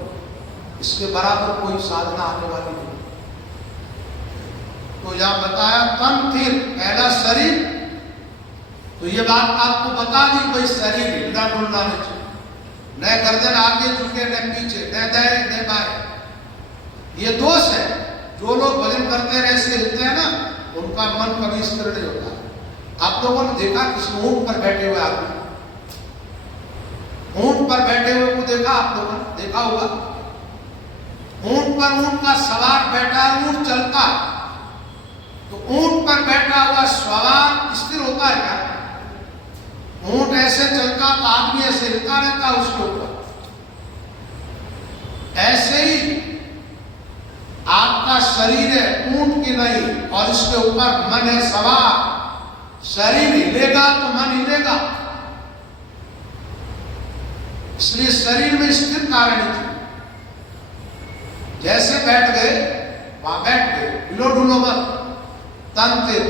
इसके बराबर कोई साधना आने वाली नहीं। तो यहां बताया तन थिर, पहला शरीर, तो ये बात आपको बता दी, कोई शरीर हिलना डुलना नहीं चाहिए, न गर्दन आगे झुके न पीछे, न दाएं न बाएं। ये दोष है। जो लोग भजन करते रहे ऐसे हिलते हैं ना, उनका मन कभी स्थिर नहीं होता। आप लोगों ने देखा किसी ऊंट पर बैठे हुए आदमी, ऊंट पर बैठे हुए को देखा, आप लोगों ने देखा होगा। ऊंट पर ऊंट का सवार बैठा है, ऊंट चलता है, तो ऊंट पर बैठा हुआ सवार स्थिर होता है क्या? ऊंट ऐसे चलता तो आदमी ऐसे हिलता रहता है उसके ऊपर। ऐसे ही आपका शरीर है, ऊंट की नहीं, और इसके ऊपर मन है सवार। शरीर हिलेगा तो मन हिलेगा, इसलिए शरीर में स्थिर कारण थी। जैसे बैठ गए वहां बैठ गए, हिलो डुलो मत। तन थिर,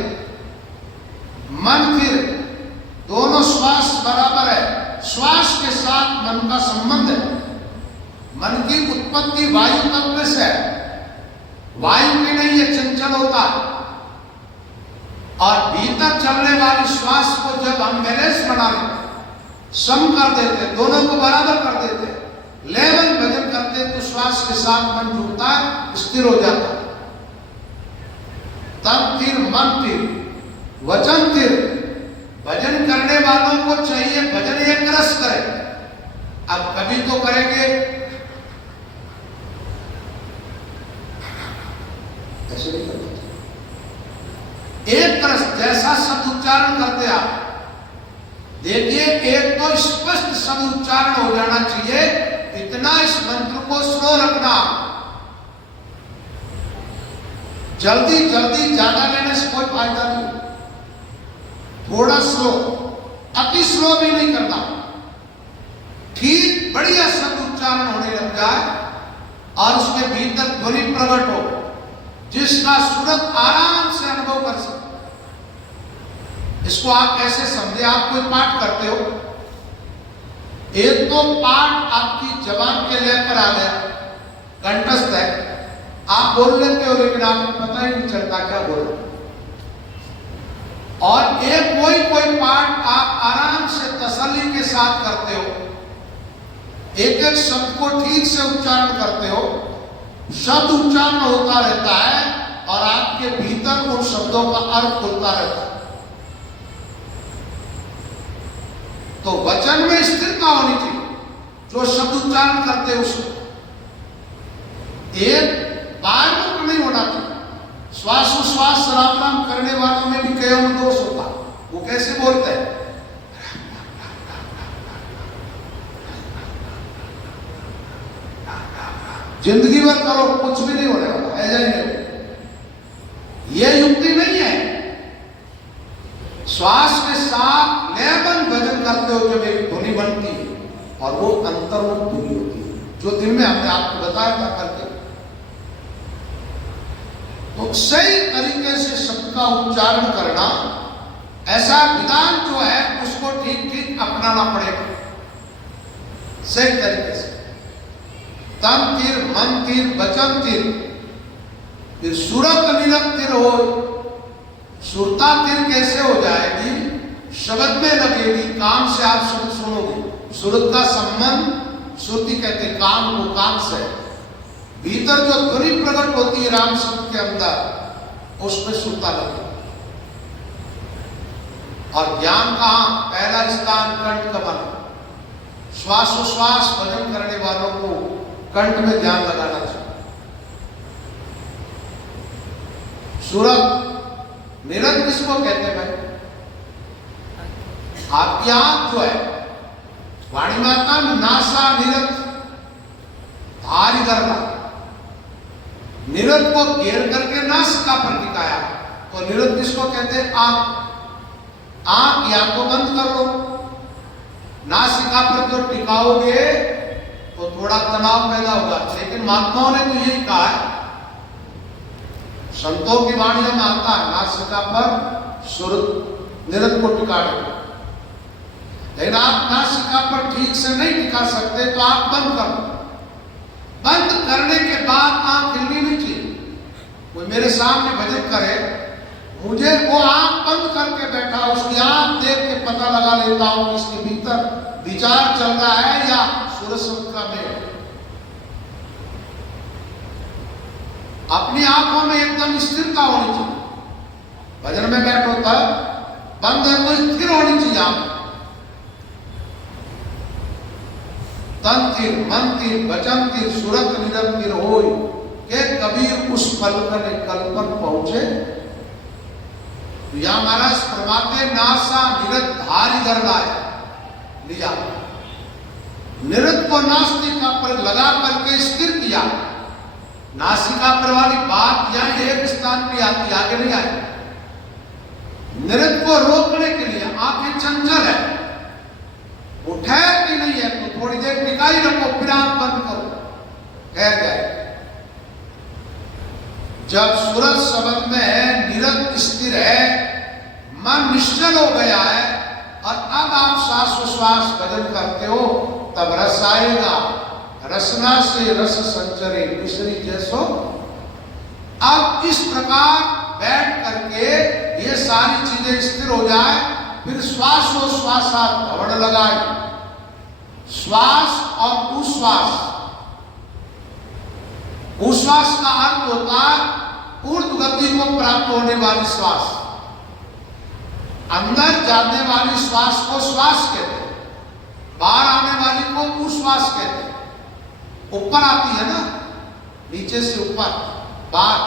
मन थिर, दोनों श्वास बराबर है। श्वास के साथ मन का संबंध है। मन की उत्पत्ति वायु तत्व से है, वायु की नहीं, ये चंचल होता है। और भीतर चलने वाली श्वास को जब हम बैलेंस बना लेते, सम कर देते, दोनों को बराबर कर देते, लेवल भजन करते, तो श्वास के साथ मन जुड़ता है, स्थिर हो जाता है। तन थिर, मन थिर, वचन थिर। भजन करने वालों को चाहिए भजन एक रस करे। अब कभी तो करेंगे ऐसे नहीं करना चाहिए। एक रस जैसा शब्द उच्चारण करते आप देखिए, एक तो स्पष्ट शब्द उच्चारण हो जाना चाहिए, इतना इस मंत्र को स्लो रखना। जल्दी जल्दी ज्यादा लेने से कोई फायदा नहीं। थोड़ा स्लो, अति स्लो भी नहीं करना। ठीक बढ़िया शब्द उच्चारण होने लग जाए और उसके भीतर ध्वनि प्रकट हो, जिसका सूरत आराम से अनुभव कर सके। इसको आप ऐसे समझे, आप कोई पाठ करते हो, एक तो पाठ आपकी जबान के लय पर आ गया, कंठस्थ है, आप बोल लेते हो, लेकिन आपको पता ही नहीं चलता क्या बोल रहे। और एक कोई पाठ आप आराम से तसल्ली के साथ करते हो, एक एक शब्द को ठीक से उच्चारण करते हो, शब्द उच्चारण होता रहता है और आपके भीतर उन शब्दों का अर्थ खुलता रहता है। तो वचन में स्थिरता होनी चाहिए। जो शब्द उच्चारण करते हैं उसको एक बार में नहीं होना चाहिए। श्वासोश्वास राम राम करने वालों में भी कई दोष होता। वो कैसे बोलते हैं, जिंदगी भर करो कुछ भी नहीं होने वाला, ऐसा ही नहीं। ये युक्ति नहीं है। श्वास के साथ लेबन भजन करते हो, जब एक ध्वनि बनती है और वो अंतर्मुख ध्वनि होती है, जो दिन में हमने आपको बताया था करके। तो सही तरीके से शब्द का उच्चारण करना, ऐसा विधान जो है उसको ठीक ठीक अपनाना पड़ेगा सही तरीके से। तन तीर, मन तीर, वचन तीर, फिर सूरत निरंतर हो। सुरता तीर कैसे हो जाएगी? शब्द में लगेगी, काम से आप शब्द सुनोगे। सुरत का संबंध, श्रुति कहते काम को काम से, भीतर जो ध्वनि प्रकट होती है राम शब्द के अंदर, उसमें सुरता लगी। और ज्ञान कहां? पहला स्थान कंठ कमल। श्वासोश्वास भजन करने वालों को कंठ में ध्यान लगाना चाहिए। सूरत निरंत किसको कहते हैं भाई? आपकी आंख जो है, वाणी माता नासा निरंत भारी करना, निरंत को घेर करके नासिका पर टिकाया, तो निरंत किसको कहते हैं? आंख। आंख या तो बंद कर लो, नासिका पर जो टिकाओगे तो थोड़ा तनाव पैदा होगा। लेकिन महात्माओं ने तो यही कहा है, संतों की वाणी में आता है नासिका पर सुरत निरंत को टिका दो। लेकिन आप नासिका पर ठीक से नहीं टिका सकते तो आप बंद कर दो। बंद करने के बाद आंख हिलनी नहीं चाहिए। कोई मेरे सामने भजन करे, मुझे वो आंख बंद करके बैठा, उसकी आंख देख के पता लगा लेता हूं कि इसके भीतर विचार चल रहा है या सूरज शब्द का मेल। अपनी आंखों में एकदम स्थिरता होनी चाहिए। भजन में बैठो तब बंद है तो स्थिर होनी चाहिए आंख। तन तीर मन तीर वचन तीर सूरत निरंतर होय के कबीर उस पलकन कल्पन पहुंचे। तो यहां महाराज फरमाते नासा निरत धारी धरना है लिया, निरत को नासिका पर लगा करके स्थिर किया। नासिका पर वाली बात यहां एक स्थान पे आती, आगे नहीं आई। निरत को रोकने के लिए आंखें चंचल है, वो ठहरती नहीं है, तो थोड़ी देर टिकाई रखो, फिर आंख बंद करो, ठहर जाए। जब सूरज शब्द में निरंत स्थिर है, मन निश्चल हो गया है, और अब आप श्वासोश्वास भजन करते हो, तब रस आएगा। रसना से रस संचरे मिश्री जैसो। अब इस प्रकार बैठ करके ये सारी चीजें स्थिर हो जाए, फिर श्वासोश्वासा धवड़ लगाए। श्वास और उश्वास, उश्वास का अर्थ होता है ऊर्ध्व गति को प्राप्त होने वाली श्वास। अंदर जाने वाली श्वास को श्वास कहते हैं, बाहर आने वाली को उश्वास कहते हैं। ऊपर आती है ना, नीचे से ऊपर बाहर,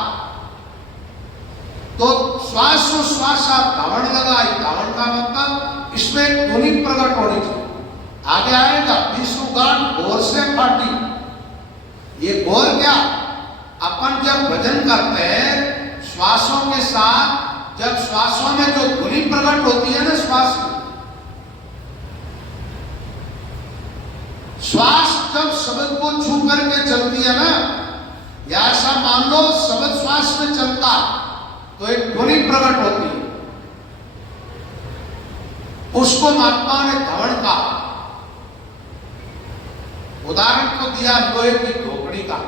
तो श्वासोश्वासा धावण लगाई। धावण का मतलब इसमें ध्वनि प्रकट होनी चाहिए। आगे आएगा विश्वगान घोर से फाटी। ये घोर क्या? अपन जब भजन करते हैं श्वासों के साथ, जब श्वासों में जो ध्वनि प्रकट होती है ना, श्वास जब शब्द को छू करके चलती है ना, या ऐसा मान लो शब्द श्वास में चलता तो एक ध्वनि प्रकट होती है, उसको महात्मा ने धवण का उदाहरण को दिया लोहे की ढोकड़ी का।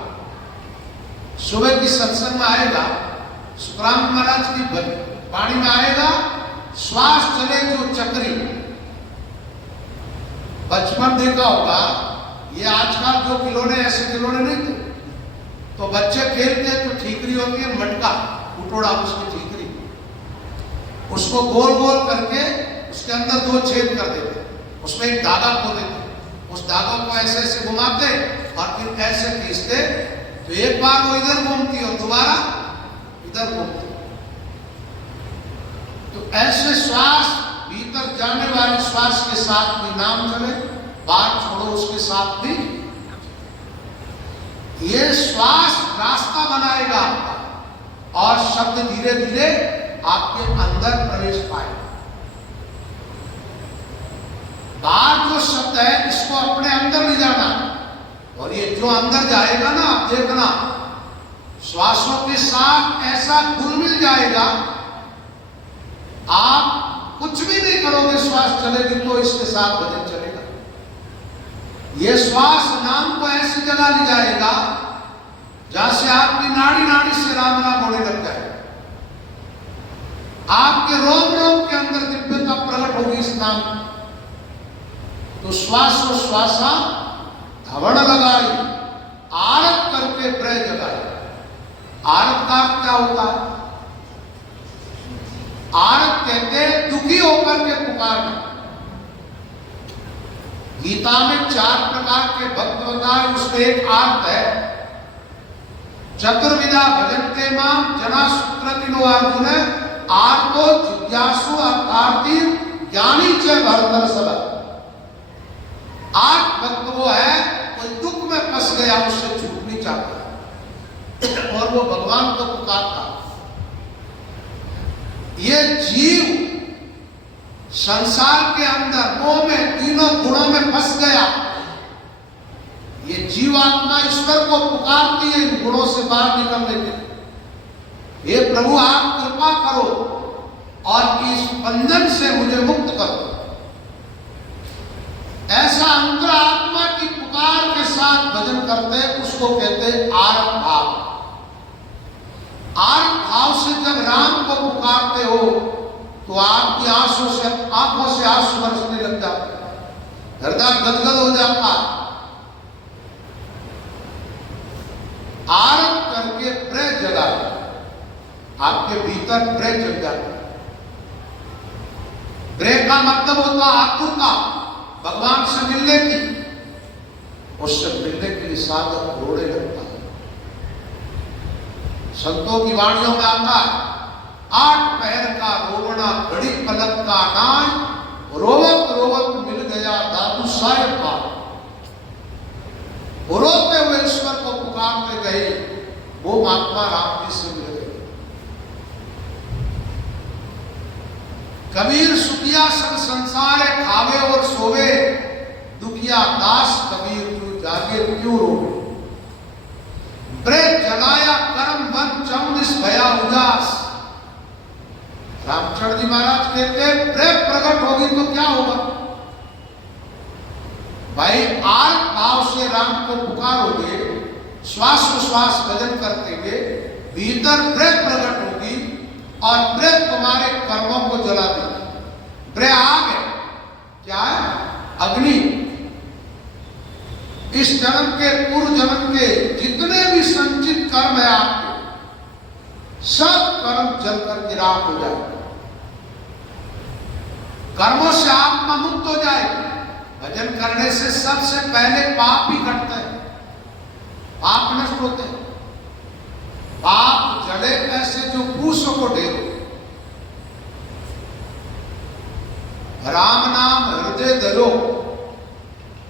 सुबह की सत्संग में आएगा, सुखराम महाराज की वाणी में आएगा, श्वास चले जो चक्री। बचपन देखा होगा, ये आजकल जो खिलौने ऐसे खिलौने नहीं थे, तो बच्चे खेलते तो ठीकरी होती है, मटका उठोड़ा उसकी ठीकरी, उसको गोल गोल करके उसके अंदर 2 छेद कर देते, उसमें एक धागा खो देते, उस धागा को ऐसे ऐसे घुमाते और फिर ऐसे खींचते, तो एक बार वो इधर घूमती और दोबारा इधर घूमती। तो ऐसे श्वास भीतर जाने वाली श्वास के साथ भी नाम चले, बाहर छोड़ो उसके साथ भी। ये श्वास रास्ता बनाएगा आपका, और शब्द धीरे धीरे आपके अंदर प्रवेश पाएगा। बाहर जो शब्द है इसको अपने अंदर ले जाना, और ये जो अंदर जाएगा ना, आप देखना श्वासों के साथ ऐसा घुल मिल जाएगा, आप कुछ भी नहीं करोगे, श्वास चलेगी तो इसके साथ भजन चलेगा। ये श्वास नाम को ऐसी जगह ले जाएगा जहां से आपकी नाड़ी नाड़ी से राम नाम होने लग जाए, आपके रोम रोम के अंदर दिव्यता प्रकट होगी इस नाम। तो श्वासोश्वासा धवण लगाई, आरत करके प्रय जगाई। आरत का क्या होता है? आर्त कहते हैं दुखी होकर के पुकारना। गीता में 4 प्रकार के भक्त बताए, उसमें एक आर्त है। चतुर्विधा भजन्ते माम जना सुकृतिनो अर्जुन आर्तो जिज्ञासु अर्थार्थी ज्ञानी च भरतर्षभ। आर्त भक्त वो है कोई दुख में फंस गया, उससे छूट नहीं चाहता और वो भगवान को पुकारता। ये जीव संसार के अंदर मोह में तीनों गुणों में फंस गया। ये जीवात्मा ईश्वर को पुकारती है इन गुणों से बाहर निकलने के लिए। हे प्रभु आप कृपा करो और इस बंधन से मुझे मुक्त करो। ऐसा अंतरात्मा की पुकार के साथ भजन करते हैं, उसको कहते हैं आर्त भाव। आर्त भाव से जब राम को पुकारते हो तो आपकी आंखों से आंसू बरसने लग जाते हैं, हृदय गदगद हो जाता है। आर्त करके प्रेम जगा, आपके भीतर प्रेम जग जाता है। प्रेम का मतलब होता आतुरता भगवान से मिलने की। उससे मिलने के लिए साधक रोने लगता है। संतों की वाणियों में आता है 8 पैर का रोवना घड़ी पलक का नाय, रोवत रोवत मिल गया दादू साहेब का। रोते हुए ईश्वर को पुकारते गए, वो महात्मा राम जी से मिल गए। कबीर सुखिया सब संसार खावे और सोवे, दुखिया दास कबीर तू जागे क्यों रोवे। प्रेत जलाया कर्म वन 24 भया उदास। रामचंद्र जी महाराज कहते हैं प्रेम प्रकट होगी तो क्या होगा भाई। आर्त भाव से राम को पुकारोगे, श्वास श्वास भजन करते हुए, भीतर प्रेम प्रकट होगी और प्रेम तुम्हारे कर्मों को जला देगी। प्रेम आग है, क्या है? अग्नि। इस जन्म के पूर्व जन्म के जितने भी संचित कर्म है आपके, सब कर्म जलकर की राख हो जाएगा। कर्मों से आत्मा मुक्त हो जाएगी। भजन करने से सबसे पहले पाप ही कटते हैं, पाप नष्ट होते हैं। पाप जड़े ऐसे जो पूछो को ढेरो। राम नाम हृदय धरो,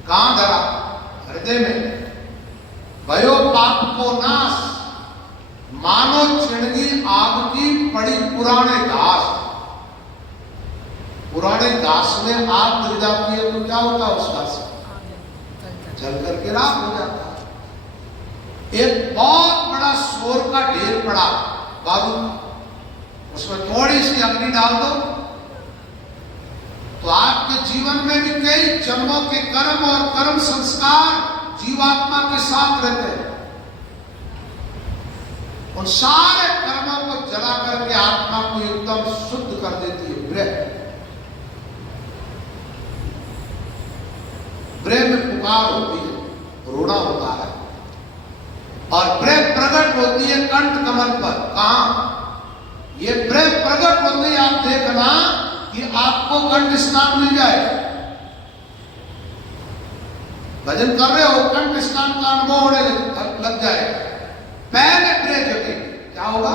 कहां धरा? हृदय में। भयो पाप को नाश, मानो छिड़गी आग की पड़ी पुराने घास। पुराने घास में आग गिर जाती है तो क्या होता है? उस घास जल करके राख हो जाता है। एक बहुत बड़ा शोर का ढेर पड़ा बारूद, उसमें थोड़ी सी अग्नि डाल दो तो आपके जीवन में भी कई जन्मों के कर्म और कर्म संस्कार जीवात्मा के साथ रहते हैं। उन सारे कर्मों को जला करके आत्मा को एकदम शुद्ध कर देती है। प्रेम में पुकार होती है, रोना होता है और प्रेम प्रकट होती है कंठ कमल पर। कहां? ये प्रेम प्रकट होती है, आप देखना कि आपको कंठ स्नान मिल जाए। भजन कर रहे हो, कंठ स्नान का अनुभव होने लग जाए। पहले प्रेम जगे, क्या होगा?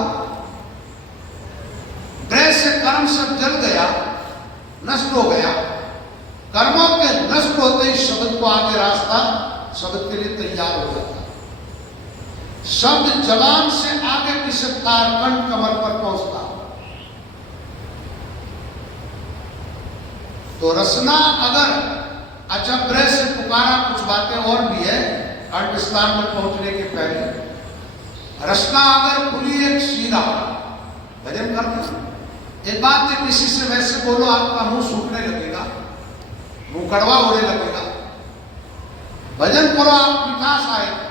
प्रेम से कर्म सब जल गया, नष्ट हो गया। कर्मों के नष्ट होते ही शब्द को आगे रास्ता शब्द के लिए तैयार हो जाता है। शब्द जबान से आगे की सकता है, कंठ कमल पर पहुंचता। तो रसना अगर अचंभ्रे से पुकारा, कुछ बातें और भी है कंठ स्नान में पहुंचने के पहले। रसना अगर खुली एक शीरा, भजन करते एक बात है, किसी से वैसे बोलो आपका मुंह सूखने लगेगा, मुंह कड़वा होने लगेगा। भजन करो, आप मिठास आएगा।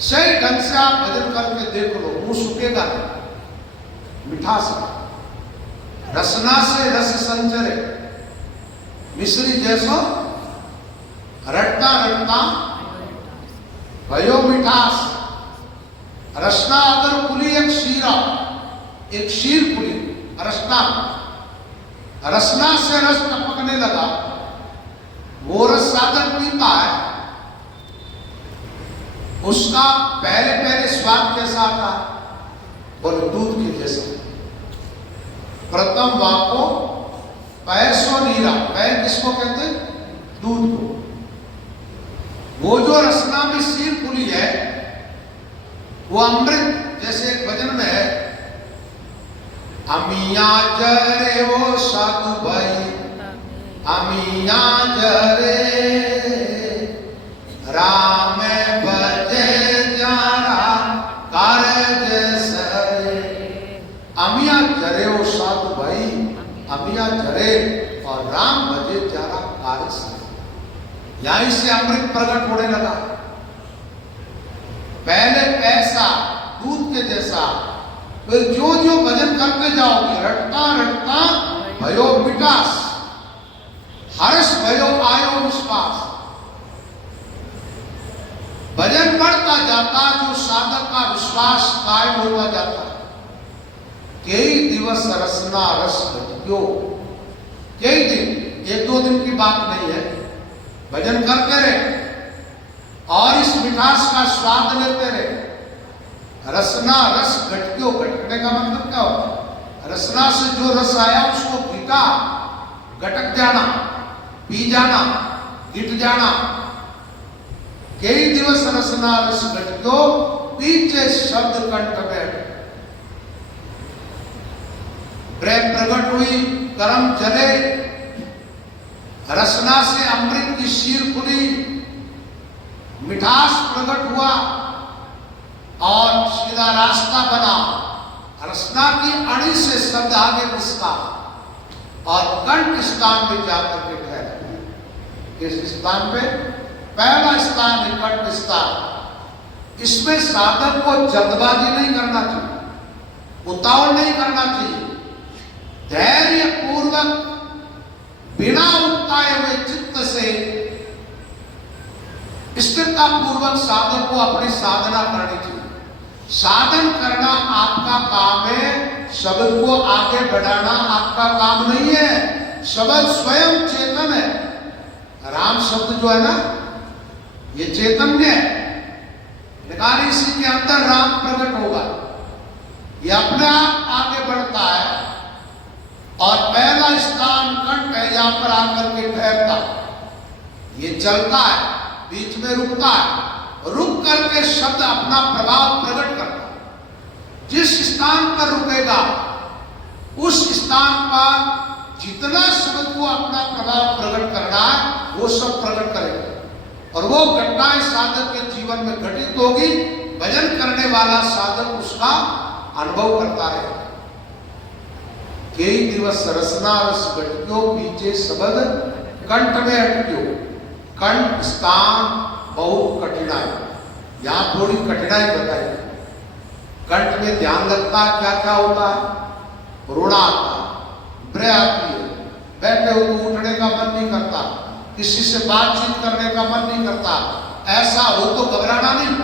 सही ढंग से आप भजन करके देख लो, मुंह सूखेगा नहीं, मिठास है। रसना से रस संचरे, मिश्री जैसो रटता रटता भयो मिठास। रसना अगर खुली एक शीरा, एक शीर खुली, रसना, रसना से रस टपकने लगा, वो रस साधक पीता है, उसका पहले पहले स्वाद कैसा आता है? बोले दूध के जैसा। प्रथम वाको पैसो नीरा, पै किसको कहते हैं? दूध को। वो जो रसना में शीर खुली है वो अमृत, जैसे एक भजन में है, अमिया जरे वो साधु भाई, अमिया जरे राम भजे जारा कारज सरे। अमिया जरे वो साधु भाई, अमिया जरे और राम भजे जारा कारज सरे। यहीं से अमृत प्रकट होने लगा। पहले पैसा दूध के जैसा, फिर जो जो भजन करते जाओगे, रटता रटता भयो विकास, हर्ष भयो आयो विश्वास। भजन बढ़ता जाता, जो साधक का विश्वास कायम होता जाता। कई दिवस रसना रस घटियो, कई दिन, एक दो दिन की बात नहीं है। भजन करते रहे और इस मिठास का स्वाद लेते रहे। रसना रस घटक्यो, घटकने का मतलब क्या होता है? रसना से जो रस आया उसको घिटा, घटक जाना, पी जाना, गिट जाना। कई दिवस रसना रस घटक्यो, पीछे शब्द कंठ में। प्रेम प्रकट हुई, कर्म चले, रसना से अमृत की शीर खुली, मिठास प्रकट हुआ और सीधा रास्ता बना। रसना की अणी से शब्द आगे घुसका और कंठ स्थान में जाकर के ठहरा। इस स्थान पे पहला स्थान है कंठ स्थान। इसमें साधक को जल्दबाजी नहीं करना चाहिए, उतावल नहीं करना चाहिए। धैर्य पूर्वक बिना उताए हुए चित्त से स्थिरता पूर्वक साधक को अपनी साधना करनी चाहिए। साधन करना आपका काम है, शब्द को आगे बढ़ाना आपका काम नहीं है। शब्द स्वयं चेतन है। राम शब्द जो है ना, ये चैतन्य है, लेकिन इसी के अंदर राम प्रकट होगा। ये अपने आप आगे बढ़ता है और पहला स्थान कंठ है, यहां पर आकर के ठहरता। ये चलता है, बीच में रुकता है, रुक करके शब्द अपना प्रभाव प्रकट करता है। जिस स्थान पर रुकेगा उस स्थान पर जितना शब्द को अपना प्रभाव प्रकट करना है वो सब प्रकट करेगा और वो घटनाएं साधक के जीवन में घटित होगी। भजन करने वाला साधक उसका अनुभव करता रहेगा। कई दिवस रसना रस घटक्यो, पीछे शब्द कंठ में अटक्यो। कंठ स्थान बहुत कठिनाई, यहां थोड़ी कठिनाई बताई। कंठ में ध्यान लगता है, क्या क्या होता है? रोना आता है, ब्रह आती है, बैठे हो तो उठने का मन नहीं करता, किसी से बातचीत करने का मन नहीं करता। ऐसा हो तो घबराना नहीं,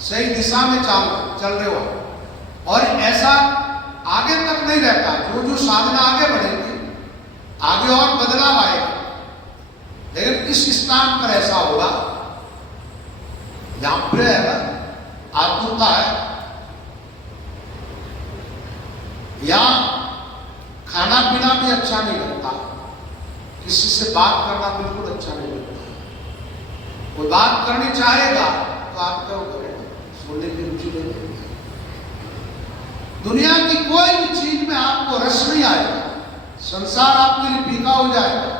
सही दिशा में चल रहे हो। और ऐसा आगे तक नहीं रहता। जो जो साधना आगे बढ़ेगी, आगे और बदलाव आएगा। लेकिन इस स्थान पर ऐसा होगा, यहां पर है ना, आतुरता है, या खाना पीना भी अच्छा नहीं लगता, किसी से बात करना बिल्कुल अच्छा नहीं लगता। कोई बात करनी चाहेगा तो आप क्या करेंगे? सुनने की रुचि नहीं। दुनिया की कोई भी चीज में आपको रस नहीं आएगा, संसार आपके लिए फीका हो जाएगा।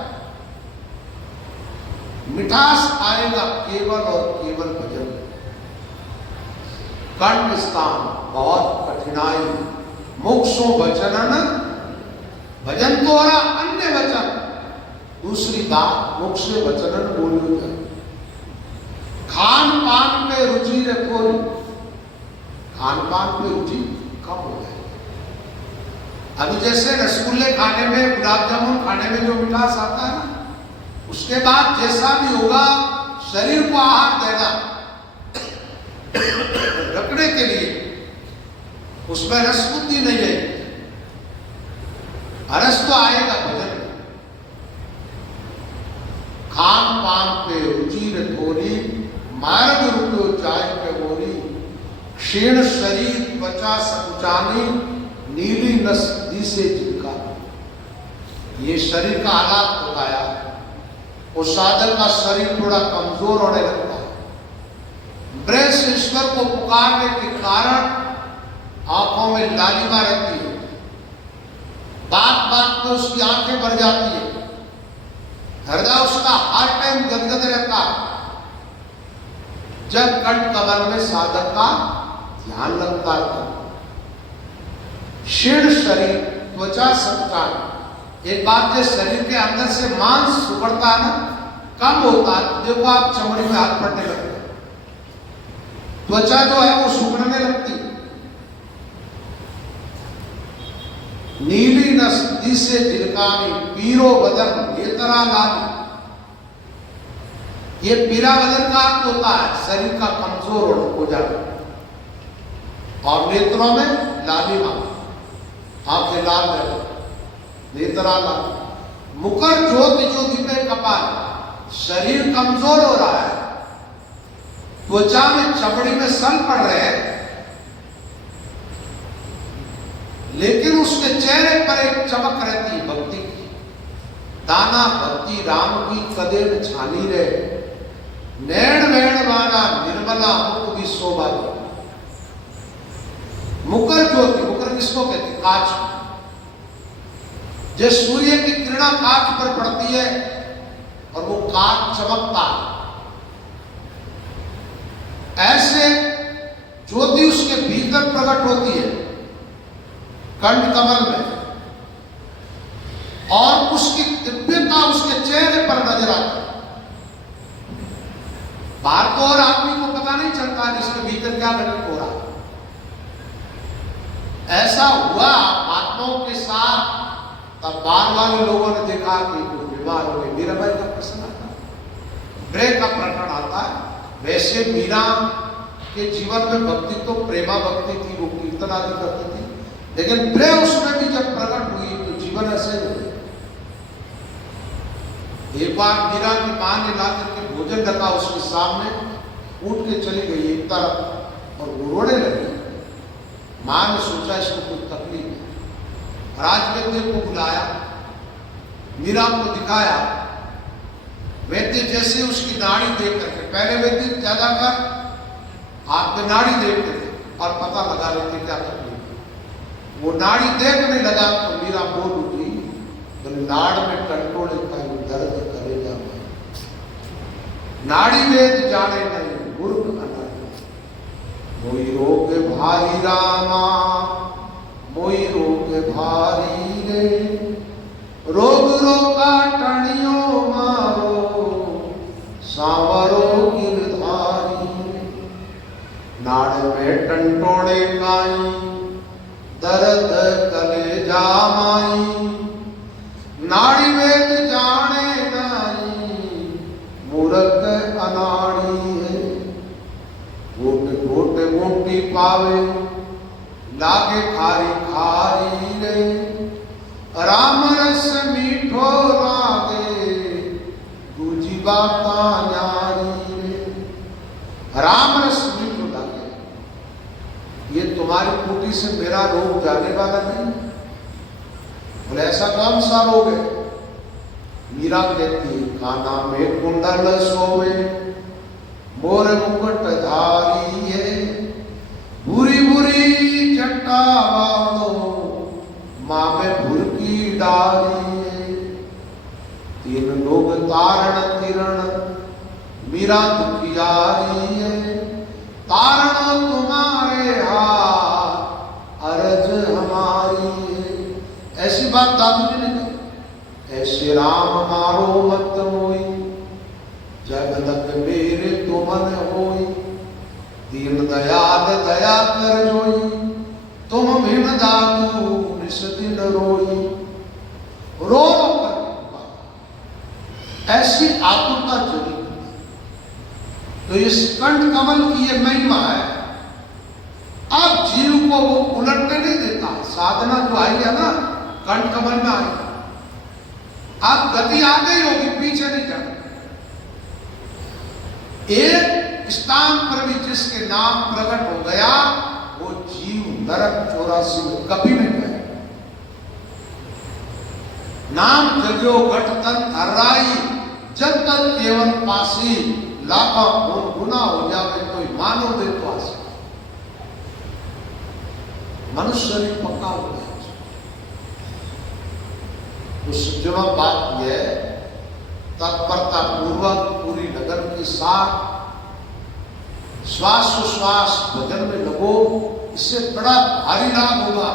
मिठास आएगा केवल और केवल भजन। कंठ स्थान बहुत कठिनाई, मोक्षो वचनन, भजन तो हो रहा, अन्य वचन। दूसरी बात, मोक्ष वचनन बोलियो जाए। खान पान पे रुचि रखो, खान पान पे रुचि कम हो जाए। अभी जैसे रसगुल्ले खाने में, गुलाब जामुन खाने में जो मिठास आता है ना, उसके बाद जैसा भी होगा शरीर को आहार देना रखने के लिए, उसमें रस बुद्धि नहीं है। हर्ष तो आएगा भजन में। खान पान पे रुचि थोड़ी, मार्ग रुपयो जाय पे बोरी, क्षीण शरीर त्वचा सकुचानी, नीली नस दिसे जिनका। ये शरीर का हालात बताया। उस साधक का शरीर थोड़ा कमजोर होने लगता है। ब्रह्म से ईश्वर को पुकारने के कारण आंखों में लालिमा रहती है, बात बात में उसकी आंखें भर जाती है, हृदय उसका हर टाइम गदगद रहता है। जब कंठ कमल में साधक का ध्यान लगता है। क्षीण शरीर त्वचा सकुचानी, एक बात है, शरीर के अंदर से मांस सुकड़ता है ना, कम होता है। देखो आप चमड़ी में हाथ पड़ने लगते हैं, त्वचा जो है वो सुकड़ने लगती है। नीली नस दिसे जिनकानी, पीरो बदन नेत्रा लाली। ये पीरा बदन का अर्थ होता है शरीर का कमजोर हो जाना, और नेत्रों में लालिमा, आंखें लाल रहे, नेत्रा लाल। मुकर ज्योति ज्योति पे कपाल, शरीर कमजोर हो रहा है, त्वचा में चमड़ी में सल पड़ रहे हैं, लेकिन उसके चेहरे पर एक चमक रहती है भक्ति की। दाना भक्ति राम की कदे न छानी रहे, नैण वैण वाला निर्मला मुख भी शोभा दे। मुकर ज्योति, मुकर किसको कहते हैं? कांच। जैसे सूर्य की किरणा कांच पर पड़ती है और वो कांच चमकता है, ऐसे ज्योति उसके भीतर प्रकट होती है कंठ कमल में, और उसकी दिव्यता उसके चेहरे पर नजर आती है। बाहर को और आदमी को पता नहीं चलता है इसके भीतर क्या घटित हो रहा है। ऐसा हुआ महात्माओं के साथ, तब बार बार लोगों ने देखा कि वो बीमार हो गए। मीराबाई का प्रश्न आता है, ब्रह्म का प्रकरण आता है। वैसे मीरा के जीवन में भक्ति तो प्रेमा भक्ति थी, वो कीर्तन आदि करती थी, लेकिन ब्रह्म उसमें भी जब प्रकट हुई तो जीवन ऐसे हो गया। एक बार मीरा की मां ने ला करके भोजन रखा उसके सामने, उठ के चली गई एक तरफ और वो रोने लगी। मां ने सोचा इसको कोई तकलीफ है, राजवैद्य को बुलाया, मीरा को दिखाया। वैद्य जैसे उसकी नाड़ी देख करके, पहले वैद्य ज्यादातर हाथ में नाड़ी देखते थे और पता लगा लेते क्या तकलीफ है। वो नाड़ी देखने लगा तो मीरा बोल उठी, तो नाड़ में टंटोड़े का दर्द करेगा। नाड़ी वेद जाने नहीं, मूर्ख अनाड़ी। मोई रोग भारी रामा, मोई रोग भारी रे, रोग रोका टणियो मारो, सांवरो गिरधारी। नाड़ में टंटोड़े काई, दर्द कलेजा माई, नाड़ी वेद जाने नाई, मूर्ख अनाड़ी है। घोट घोट मोटी पावे, लागे खारी खारी रे, राम रस मीठो लागे, दूजी बाता न्यारी रे। राम रस मीठो लागे, ये तुम्हारी कुटी से मेरा रोग जाने वाला नहीं। बोले ऐसा कौन सा रोग है? मीरा कहती, काना में कुंडल सोवे, मोर मुकुट धारी है, बुरी बुरी जटा वालो, माँ में भुरकी डारी है। तीन लोग तारण तिरण, मीरा दुखियारी है, तारण तुम्हारे हाथ, अरज हमारी है। ऐसी बात दादू जी ने कही। ऐसे राम मारो मत होई, जग लग मेरे तुमन होई, दीन दयाल दया कर जोई, तुम बिन दादू निस दिन रोई। रो कर ऐसी आतुरता जगी। तो इस कंठ कमल की ये महिमा है। अब जीव को वो उलटने नहीं देता। साधना जो आई है ना, कंठ कमल में आएगा। अब गति आ गई होगी, पीछे नहीं जाना। एक स्थान पर भी जिसके नाम प्रकट हो गया वो जीव नरक 84 में कभी नहीं गया। नाम जग्यो घटतन धर्राई जब तक केवल पासी लाखा गुना हो जावे तो मानो दे तो आसी। मनुष्य शरीर पक्का हो गया। जब बात यह तत्परता पूर्वक पूरी लगन के साथ श्वास भजन में लगो, इससे बड़ा भारी लाभ होगा।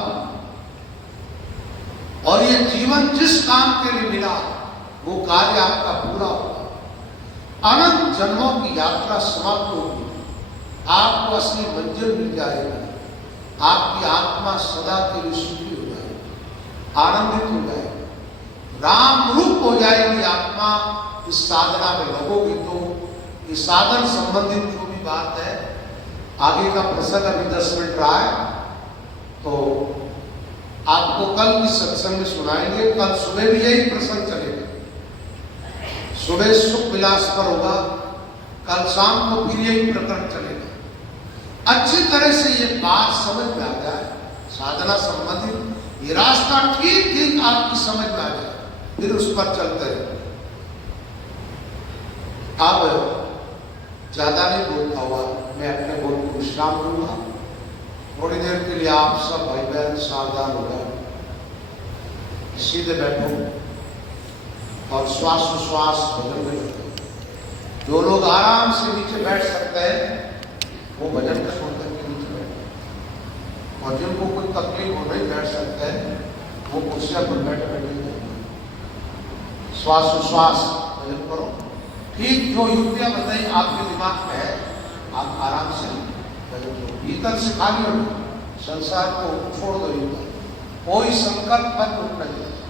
और ये जीवन जिस काम के लिए मिला वो कार्य आपका पूरा होगा। अनंत जन्मों की यात्रा समाप्त होगी, आपको असली मंजिल मिल जाएगी। आपकी आत्मा सदा के लिए सुखी हो जाएगी, आनंदित हो जाएगी, राम रूप हो जाएगी आत्मा। इस साधना में लगोगी तो इस साधन संबंधित जो भी बात है, आगे का प्रसंग अभी 10 मिनट रहा है तो आपको कल की सत्संग में सुनाएंगे। कल सुबह भी यही प्रसंग चलेगा। सुबह सुख विलास पर होगा, कल शाम को फिर यही प्रकरण चलेगा। अच्छी तरह से ये बात समझ में आ जाए, साधना संबंधित ये रास्ता ठीक ठीक आपकी समझ में आ जाए, फिर उस पर चलते रहे। अब ज्यादा नहीं बोलता हुआ मैं अपने बोल को विश्राम दूंगा। थोड़ी देर के लिए आप सब भाई बहन सावधान हो जाए, सीधे बैठो और श्वास भजन में लगो। जो लोग आराम से नीचे बैठ सकते हैं वो भजन का सुन करके नीचे बैठो, और जिनको कोई तकलीफ हो नहीं बैठ सकते हैं वो कुर्सियां पर बैठे श्वास भजन करो। ठीक जो युक्तियां बताई आपके दिमाग में है, आप आराम से भजन करो। भीतर से खाली हो, संसार को छोड़ दो। कोई संकल्प मत उठना चाहिए।